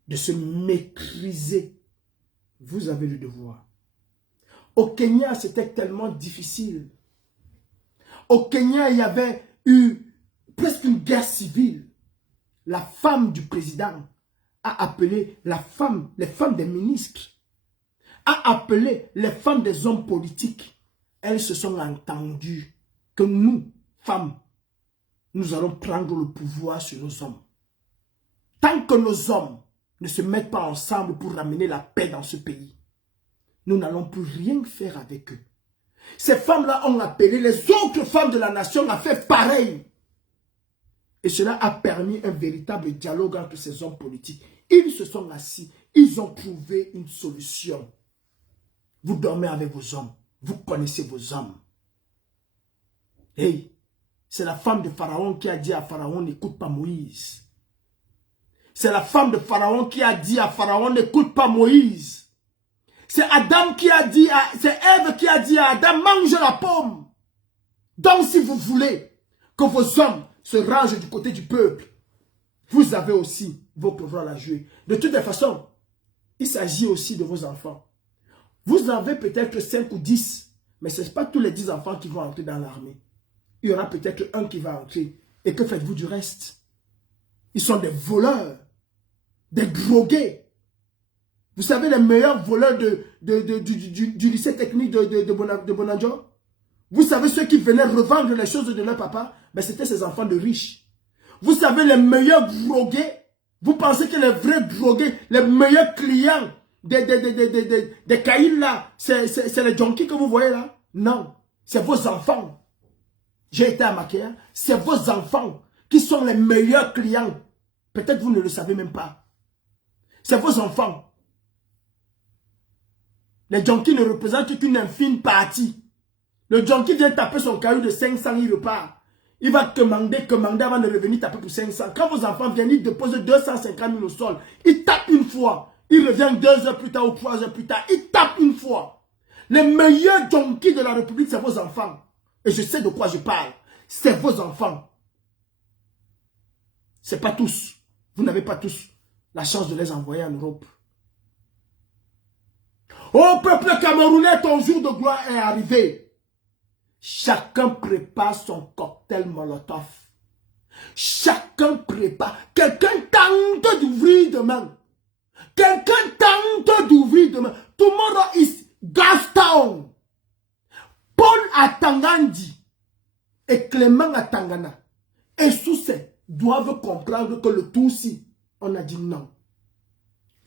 de se maîtriser. Vous avez le devoir. Au Kenya, c'était tellement difficile. Au Kenya, il y avait eu presque une guerre civile. La femme du président a appelé les femmes des ministres, a appelé les femmes des hommes politiques. Elles se sont entendues que nous, femmes, nous allons prendre le pouvoir sur nos hommes. Tant que nos hommes ne se mettent pas ensemble pour ramener la paix dans ce pays, nous n'allons plus rien faire avec eux. Ces femmes-là ont appelé les autres femmes de la nation à faire pareil. Et cela a permis un véritable dialogue entre ces hommes politiques. Ils se sont assis, ils ont trouvé une solution. Vous dormez avec vos hommes, vous connaissez vos hommes. Hey, c'est la femme de Pharaon qui a dit à Pharaon, n'écoute pas Moïse. C'est la femme de Pharaon qui a dit à Pharaon, n'écoute pas Moïse. C'est Adam qui a dit, c'est Ève qui a dit à Adam, mange la pomme. Donc si vous voulez que vos hommes se rangent du côté du peuple, vous avez aussi votre rôle à jouer. De toutes les façons, il s'agit aussi de vos enfants. Vous avez peut-être 5 ou 10, mais ce n'est pas tous les 10 enfants qui vont entrer dans l'armée. Il y aura peut-être un qui va entrer. Et que faites-vous du reste? Ils sont des voleurs, des drogués. Vous savez les meilleurs voleurs du lycée technique de Bonadjo? Vous savez ceux qui venaient revendre les choses de leur papa? Ben, c'était ces enfants de riches. Vous savez les meilleurs drogués? Vous pensez que les vrais drogués, les meilleurs clients des caïns là, c'est les junkies que vous voyez là? Non, c'est vos enfants. J'ai été à Makéa, c'est vos enfants qui sont les meilleurs clients. Peut-être vous ne le savez même pas. C'est vos enfants. Les junkies ne représentent qu'une infime partie. Le junkie vient taper son caillou de 500, il repart. Il va commander avant de revenir taper pour 500. Quand vos enfants viennent, ils déposent 250 000 au sol. Ils tapent une fois. Ils reviennent 2 heures plus tard ou 3 heures plus tard. Ils tapent une fois. Les meilleurs junkies de la République, c'est vos enfants. Et je sais de quoi je parle. C'est vos enfants. C'est pas tous. Vous n'avez pas tous la chance de les envoyer en Europe. Ô peuple camerounais, ton jour de gloire est arrivé. Chacun prépare son cocktail Molotov. Chacun prépare. Quelqu'un tente d'ouvrir demain. Quelqu'un tente d'ouvrir demain. Tomorrow is Gastown. Paul Atangandi et Clément Atangana et Soussé doivent comprendre que le Tutsi, on a dit non.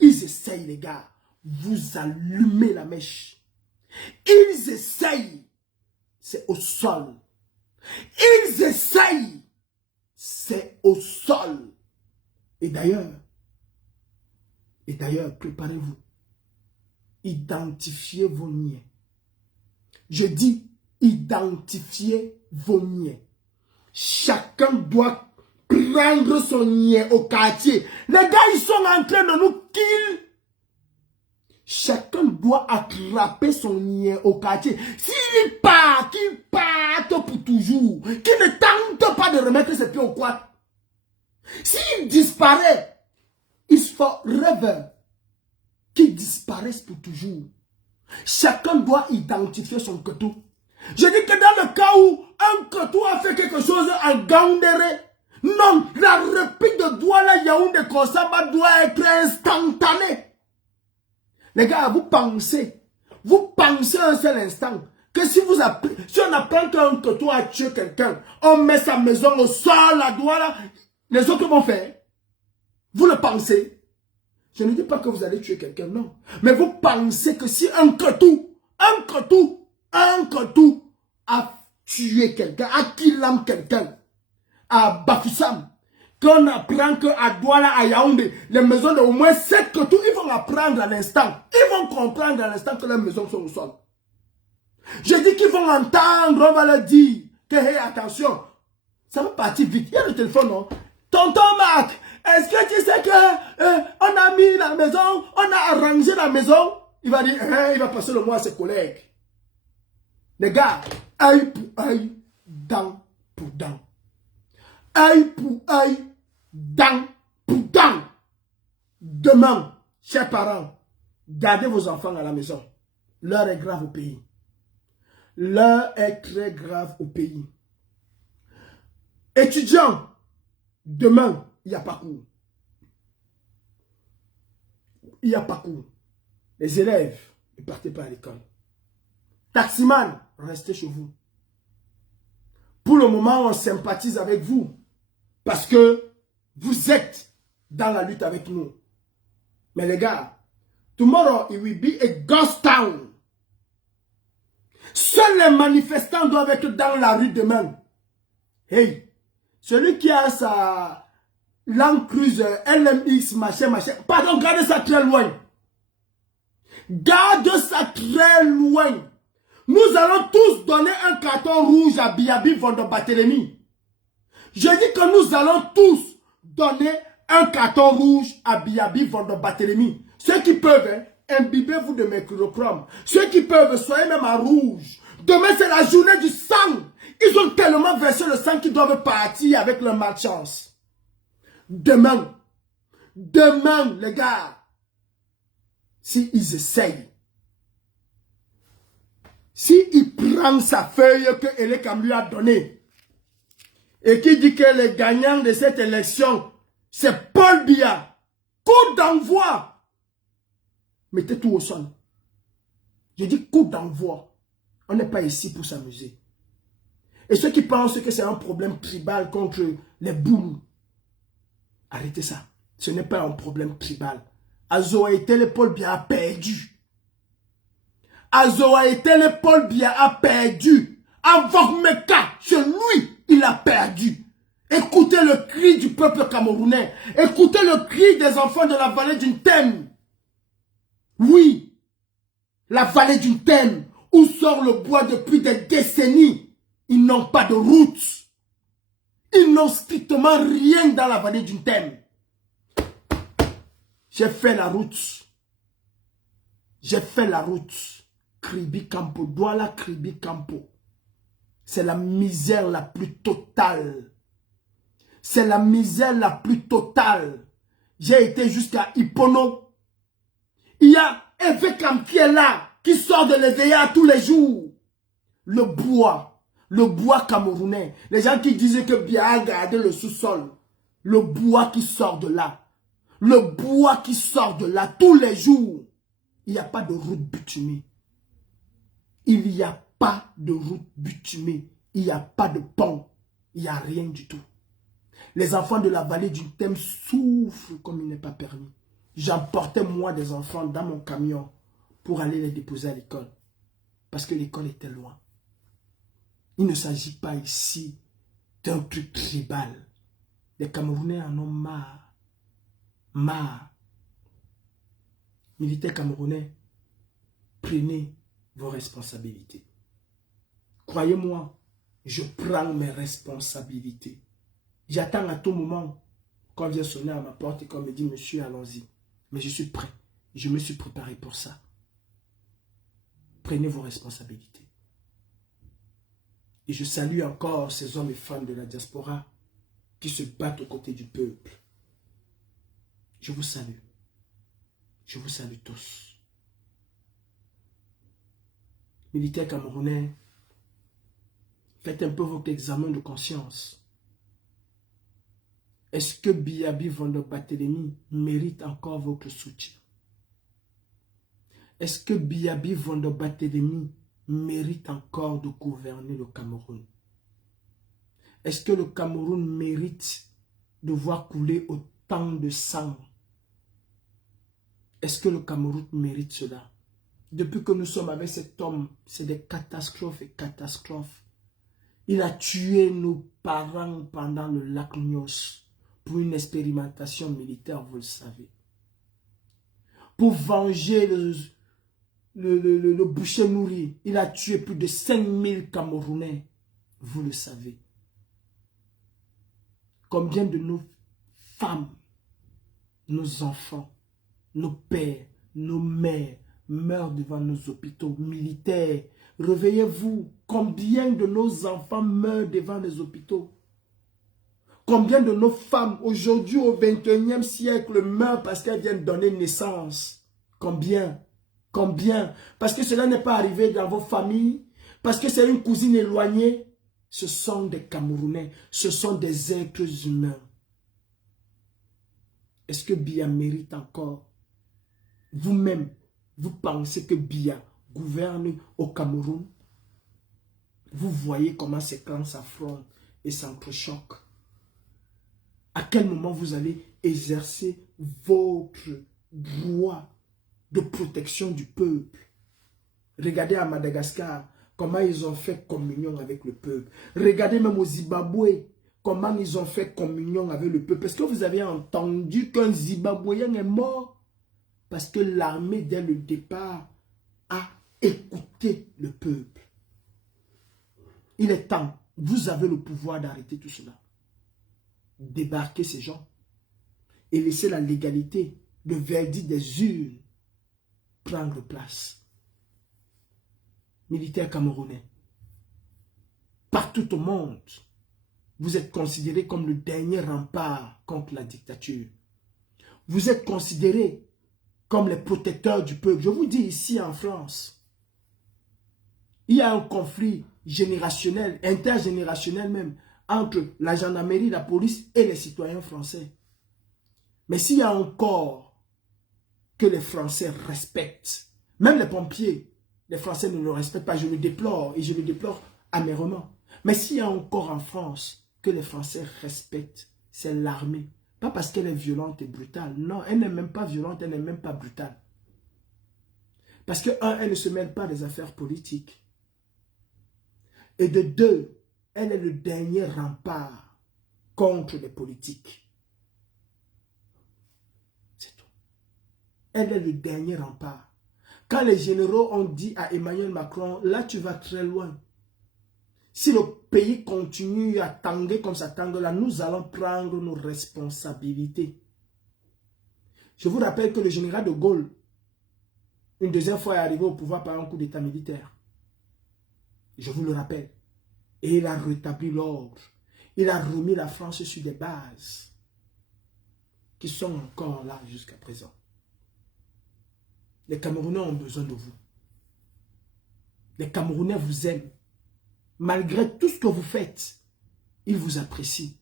Ils essayent, les gars. Vous allumez la mèche. Ils essayent. C'est au sol. Ils essayent. C'est au sol. Et d'ailleurs, préparez-vous. Identifiez vos niais. Je dis, identifiez vos niais. Chacun doit prendre son niais au quartier. Les gars, ils sont en train de nous kill. Chacun doit attraper son niais au quartier. S'il part, qu'il parte pour toujours. Qu'il ne tente pas de remettre ses pieds au quad. S'il disparaît, il se forever. Qu'il disparaisse pour toujours. Chacun doit identifier son ketou. Je dis que dans le cas où un ketou a fait quelque chose en Gaoundéré, non, la réplique de Douala Yaoundé Kosamba doit être instantanée. Les gars, vous pensez un seul instant que si on apprend qu'un ketou a tué quelqu'un, on met sa maison au sol, la Douala, les autres vont faire. Vous le pensez? Je ne dis pas que vous allez tuer quelqu'un, non. Mais vous pensez que si un ketou a tué quelqu'un, a killé quelqu'un, à Bafoussam, qu'on apprend qu'à Douala, à Yaoundé, les maisons d'au moins 7 ketous, ils vont apprendre à l'instant. Ils vont comprendre à l'instant que les maisons sont au sol. Je dis qu'ils vont entendre, on va leur dire que, hey, attention, ça va partir vite. Il y a le téléphone, non? Tonton Marc, est-ce que tu sais que on a mis la maison, on a arrangé la maison? Il va dire, il va passer le mot à ses collègues. Les gars, œil pour œil, dent pour dent. Œil pour œil, dent pour dent. Demain, chers parents, gardez vos enfants à la maison. L'heure est grave au pays. L'heure est très grave au pays. Étudiants, demain, il n'y a pas cours. Il n'y a pas cours. Les élèves, ne partez pas à l'école. Taximan, restez chez vous. Pour le moment, on sympathise avec vous. Parce que vous êtes dans la lutte avec nous. Mais les gars, tomorrow it will be a ghost town. Seuls les manifestants doivent être dans la rue demain. Hey, celui qui a sa Land Cruiser, LMX, machin. Pardon, gardez ça très loin. Garde ça très loin. Nous allons tous donner un carton rouge à Biabi Vondobatélémy. Je dis que nous allons tous donner un carton rouge à Biabi Vondobatélémy. Ceux qui peuvent, imbibez-vous de mercurochrome. Ceux qui peuvent, soyez même à rouge. Demain, c'est la journée du sang. Ils ont tellement versé le sang qu'ils doivent partir avec leur malchance. Demain, les gars, s'ils essayent, s'il prend sa feuille que Elekam lui a donnée, et qui dit que le gagnant de cette élection, c'est Paul Biya. Coup d'envoi. Mettez tout au sol. Je dis coup d'envoi. On n'est pas ici pour s'amuser. Et ceux qui pensent que c'est un problème tribal contre les boulous, arrêtez ça. Ce n'est pas un problème tribal. Azoaïtele Paul Biya a perdu. Azoaïtele Paul Biya a perdu. Avant Meka, c'est lui, il a perdu. Écoutez le cri du peuple camerounais. Écoutez le cri des enfants de la vallée d'une Thème. Oui, la vallée d'une Thème, où sort le bois depuis des décennies. Ils n'ont pas de route. Ils n'ont strictement rien dans la vallée d'une Thème. J'ai fait la route. J'ai fait la route. Kribi Campo, Douala Kribi Campo. C'est la misère la plus totale. C'est la misère la plus totale. J'ai été jusqu'à Ipono. Il y a Evekam qui est là, qui sort de l'EVA tous les jours. Le bois camerounais. Les gens qui disaient que Biya a gardé le sous-sol. Le bois qui sort de là. Le bois qui sort de là tous les jours. Il n'y a pas de route bitumée. Il n'y a pas de route bitumée. Il n'y a pas de pont. Il n'y a rien du tout. Les enfants de la vallée du Thème souffrent comme il n'est pas permis. J'emportais moi des enfants dans mon camion pour aller les déposer à l'école. Parce que l'école était loin. Il ne s'agit pas ici d'un truc tribal. Les Camerounais en ont marre. Marre. Militaires camerounais, prenez vos responsabilités. Croyez-moi, je prends mes responsabilités. J'attends à tout moment qu'on vient sonner à ma porte et qu'on me dit, monsieur, allons-y. Mais je suis prêt. Je me suis préparé pour ça. Prenez vos responsabilités. Et je salue encore ces hommes et femmes de la diaspora qui se battent aux côtés du peuple. Je vous salue. Je vous salue tous. Militaires camerounais, faites un peu votre examen de conscience. Est-ce que Biyabi Vando-Barthélemy mérite encore votre soutien? Est-ce que Biyabi Vando-Barthélemy mérite encore de gouverner le Cameroun? Est-ce que le Cameroun mérite de voir couler autant de sang? Est-ce que le Cameroun mérite cela? Depuis que nous sommes avec cet homme, c'est des catastrophes et catastrophes. Il a tué nos parents pendant le lac Nyos pour une expérimentation militaire, vous le savez. Pour venger le boucher nourri, il a tué plus de 5000 Camerounais, vous le savez. Combien de nos femmes, nos enfants, nos pères, nos mères meurent devant nos hôpitaux militaires? Réveillez-vous, combien de nos enfants meurent devant les hôpitaux? Combien de nos femmes aujourd'hui au 21e siècle meurent parce qu'elles viennent donner naissance? Combien? Combien? Parce que cela n'est pas arrivé dans vos familles, parce que c'est une cousine éloignée. Ce sont des Camerounais, ce sont des êtres humains. Est-ce que Biya mérite encore? Vous-même, vous pensez que Biya gouverne au Cameroun? Vous voyez comment ces clans s'affrontent et s'entrechoquent. À quel moment vous allez exercer votre droit de protection du peuple? Regardez à Madagascar, comment ils ont fait communion avec le peuple. Regardez même au Zimbabwe, comment ils ont fait communion avec le peuple. Est-ce que vous avez entendu qu'un Zimbabwéen est mort? Parce que l'armée, dès le départ, a écouté le peuple. Il est temps. Vous avez le pouvoir d'arrêter tout cela. Débarquer ces gens et laisser la légalité, le verdict des urnes prendre place. Militaires camerounais, partout au monde, vous êtes considérés comme le dernier rempart contre la dictature. Vous êtes considérés comme les protecteurs du peuple. Je vous dis ici en France, il y a un conflit générationnel, intergénérationnel même, entre la gendarmerie, la police et les citoyens français. Mais s'il y a encore que les Français respectent, même les pompiers, les Français ne le respectent pas, je le déplore et je le déplore amèrement. Mais s'il y a encore en France que les Français respectent, c'est l'armée. Pas parce qu'elle est violente et brutale. Non, elle n'est même pas violente, elle n'est même pas brutale. Parce que, un, elle ne se mêle pas des affaires politiques. Et de deux, elle est le dernier rempart contre les politiques. C'est tout. Elle est le dernier rempart. Quand les généraux ont dit à Emmanuel Macron, là tu vas très loin. Si le pays continue à tanguer comme ça tangue là, nous allons prendre nos responsabilités. Je vous rappelle que le général de Gaulle, une deuxième fois, est arrivé au pouvoir par un coup d'état militaire. Je vous le rappelle. Et il a rétabli l'ordre. Il a remis la France sur des bases qui sont encore là jusqu'à présent. Les Camerounais ont besoin de vous. Les Camerounais vous aiment. Malgré tout ce que vous faites, ils vous apprécient.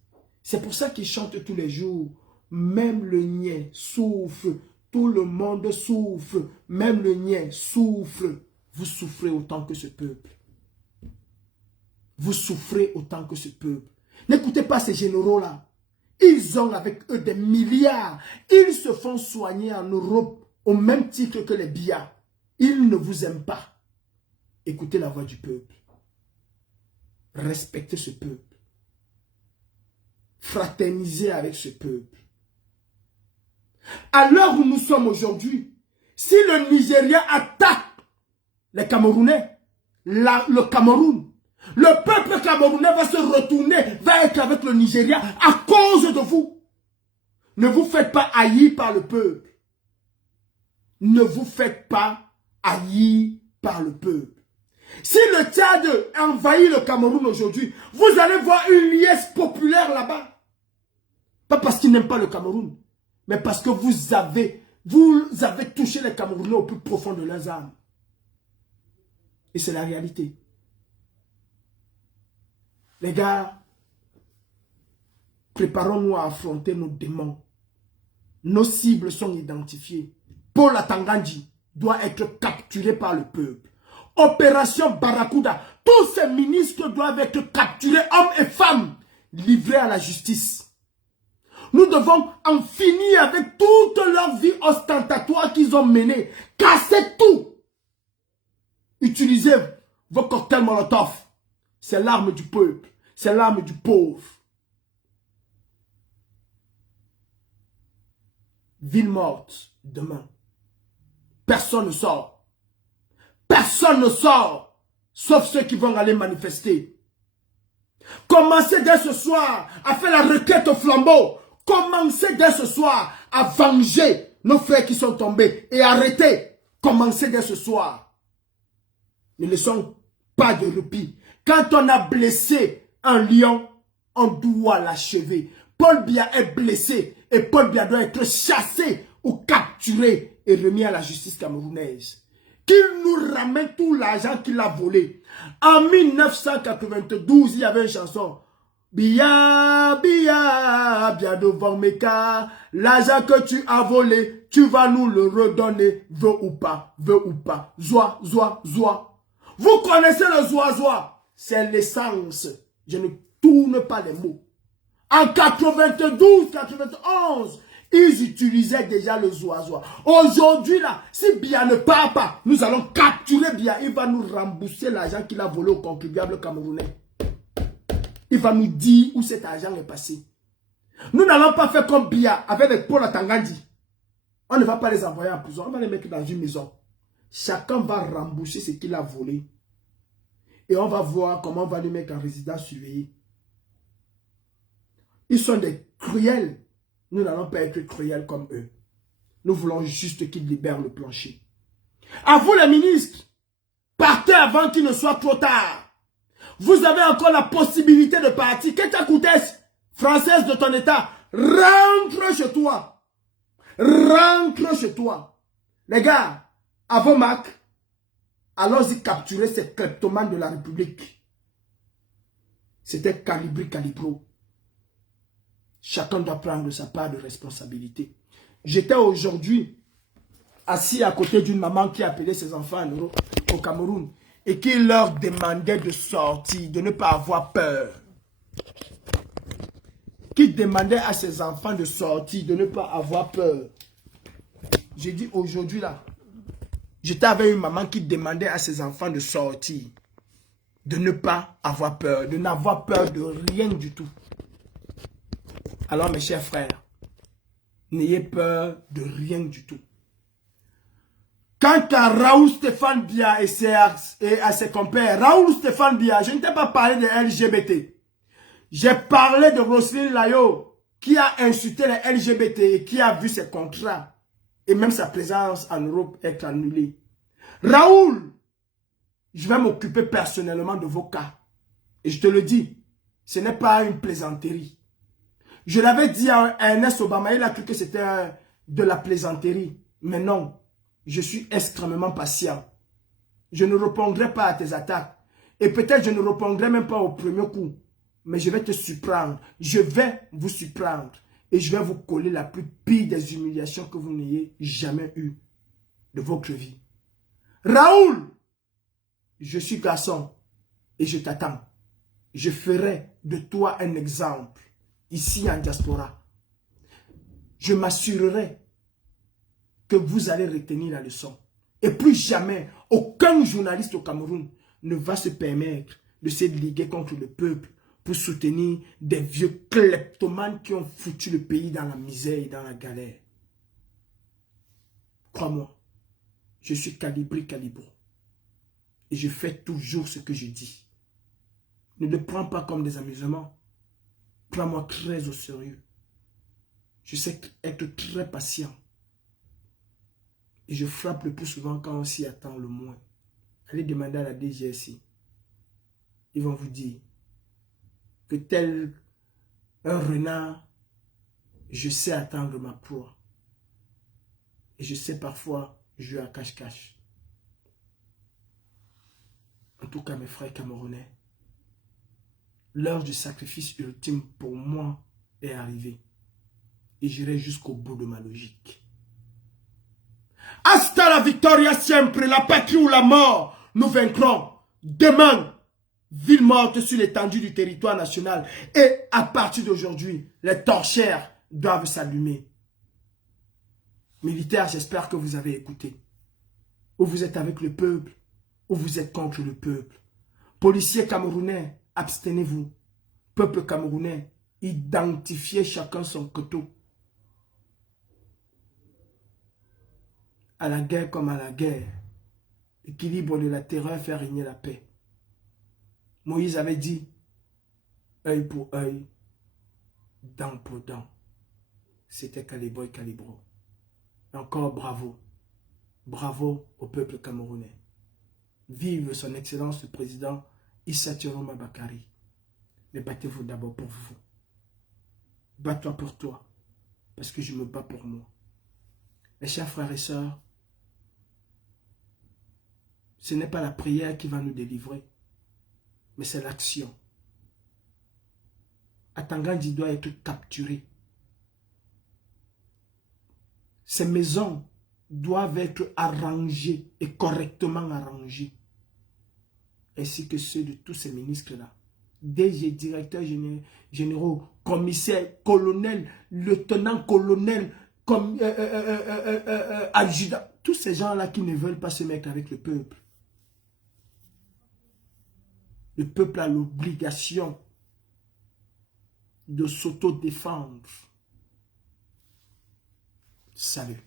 C'est pour ça qu'ils chantent tous les jours. Même le niais souffre. Tout le monde souffre. Même le niais souffre. Vous souffrez autant que ce peuple. Vous souffrez autant que ce peuple. N'écoutez pas ces généraux-là. Ils ont avec eux des milliards. Ils se font soigner en Europe au même titre que les billards. Ils ne vous aiment pas. Écoutez la voix du peuple. Respectez ce peuple. Fraternisez avec ce peuple. À l'heure où nous sommes aujourd'hui, si le Nigeria attaque les Camerounais, le Cameroun, le peuple camerounais va se retourner, va être avec le Nigeria à cause de vous. Ne vous faites pas haïr par le peuple. Ne vous faites pas haïr par le peuple. Si le Tchad envahit le Cameroun aujourd'hui, vous allez voir une liesse populaire là-bas. Pas parce qu'ils n'aiment pas le Cameroun, mais parce que vous avez touché les Camerounais au plus profond de leurs âmes. Et c'est la réalité. Les gars, préparons-nous à affronter nos démons. Nos cibles sont identifiées. Paul Atangandji doit être capturé par le peuple. Opération Barracuda. Tous ces ministres doivent être capturés, hommes et femmes, livrés à la justice. Nous devons en finir avec toute leur vie ostentatoire qu'ils ont menée. Cassez tout. Utilisez vos cocktails Molotov. C'est l'arme du peuple. C'est l'arme du pauvre. Ville morte demain. Personne ne sort. Personne ne sort. Sauf ceux qui vont aller manifester. Commencez dès ce soir à faire la requête au flambeau. Commencez dès ce soir à venger nos frères qui sont tombés. Et arrêtez. Commencez dès ce soir. Ne laissons pas de répit. Quand on a blessé un lion, on doit l'achever. Paul Biya est blessé et Paul Biya doit être chassé ou capturé et remis à la justice camerounaise. Qu'il nous ramène tout l'argent qu'il a volé. En 1992, il y avait une chanson. Biya, Biya, bien devant Meka, l'argent que tu as volé, tu vas nous le redonner, veux ou pas, zoa, zoa, zoa. Vous connaissez le zoa, zoa, c'est l'essence. Je ne tourne pas les mots. En 92, 91, ils utilisaient déjà le zoa-zoa. Aujourd'hui, là, si Biya ne part pas, nous allons capturer Biya. Il va nous rembourser l'argent qu'il a volé aux contribuables camerounais. Il va nous dire où cet argent est passé. Nous n'allons pas faire comme Biya avec les Paul Atangandji. On ne va pas les envoyer en prison, on va les mettre dans une maison. Chacun va rembourser ce qu'il a volé. Et on va voir comment on va les mettre en résidence surveillée. Ils sont des cruels. Nous n'allons pas être cruels comme eux. Nous voulons juste qu'ils libèrent le plancher. À vous les ministres, partez avant qu'il ne soit trop tard. Vous avez encore la possibilité de partir. Keta Koutès, française de ton état, rentre chez toi. Rentre chez toi. Les gars, à vos marques, allons-y capturer ces kleptomanes de la République. C'était Calibro. Chacun doit prendre sa part de responsabilité. J'étais aujourd'hui assis à côté d'une maman qui appelait ses enfants au Cameroun et qui leur demandait de sortir, de ne pas avoir peur. Qui demandait à ses enfants de sortir, de ne pas avoir peur. J'ai dit aujourd'hui là, j'étais avec une maman qui demandait à ses enfants de sortir, de ne pas avoir peur, de n'avoir peur de rien du tout. Alors mes chers frères, n'ayez peur de rien du tout. Quant à Raoul Stéphane Biya et à ses compères, Raoul Stéphane Biya, je ne t'ai pas parlé de LGBT. J'ai parlé de Roselyne Layo qui a insulté les LGBT et qui a vu ses contrats et même sa présence en Europe être annulée. Raoul, je vais m'occuper personnellement de vos cas. Et je te le dis, ce n'est pas une plaisanterie. Je l'avais dit à Ernest Obama, il a cru que c'était de la plaisanterie. Mais non, je suis extrêmement patient. Je ne répondrai pas à tes attaques. Et peut-être je ne répondrai même pas au premier coup. Mais je vais te surprendre. Je vais vous surprendre. Et je vais vous coller la plus pire des humiliations que vous n'ayez jamais eues de votre vie. Raoul, je suis garçon et je t'attends. Je ferai de toi un exemple ici en diaspora. Je m'assurerai que vous allez retenir la leçon. Et plus jamais, aucun journaliste au Cameroun ne va se permettre de se liguer contre le peuple pour soutenir des vieux kleptomanes qui ont foutu le pays dans la misère et dans la galère. Crois-moi, je suis Calibro. Et je fais toujours ce que je dis. Ne le prends pas comme des amusements. Prends-moi très au sérieux. Je sais être très patient. Et je frappe le plus souvent quand on s'y attend le moins. Allez demander à la DGSI. Ils vont vous dire que tel un renard, je sais attendre ma proie. Et je sais parfois jouer à cache-cache. En tout cas, mes frères camerounais, l'heure du sacrifice ultime pour moi est arrivée. Et j'irai jusqu'au bout de ma logique. Hasta la victoria siempre, la patrie ou la mort, nous vaincrons. Demain, ville morte sur l'étendue du territoire national. Et à partir d'aujourd'hui, les torchères doivent s'allumer. Militaires, j'espère que vous avez écouté. Ou vous êtes avec le peuple, ou vous êtes contre le peuple. Policiers camerounais, abstenez-vous. Peuple camerounais, identifiez chacun son couteau. À la guerre comme à la guerre, l'équilibre de la terreur fait régner la paix. Moïse avait dit, œil pour œil, dent pour dent. C'était Calibro. Encore bravo. Bravo au peuple camerounais. Vive son excellence le président Issa Tiroma Bakari. Mais battez-vous d'abord pour vous. Bats-toi pour toi. Parce que je me bats pour moi. Mes chers frères et sœurs, ce n'est pas la prière qui va nous délivrer, mais c'est l'action. Atangandi doit être capturé. Ces maisons doivent être arrangées et correctement arrangées. Ainsi que ceux de tous ces ministres-là. DG, directeurs généraux, commissaires, colonels, lieutenants-colonels, adjudants. Tous ces gens-là qui ne veulent pas se mettre avec le peuple. Le peuple a l'obligation de s'autodéfendre. Salut.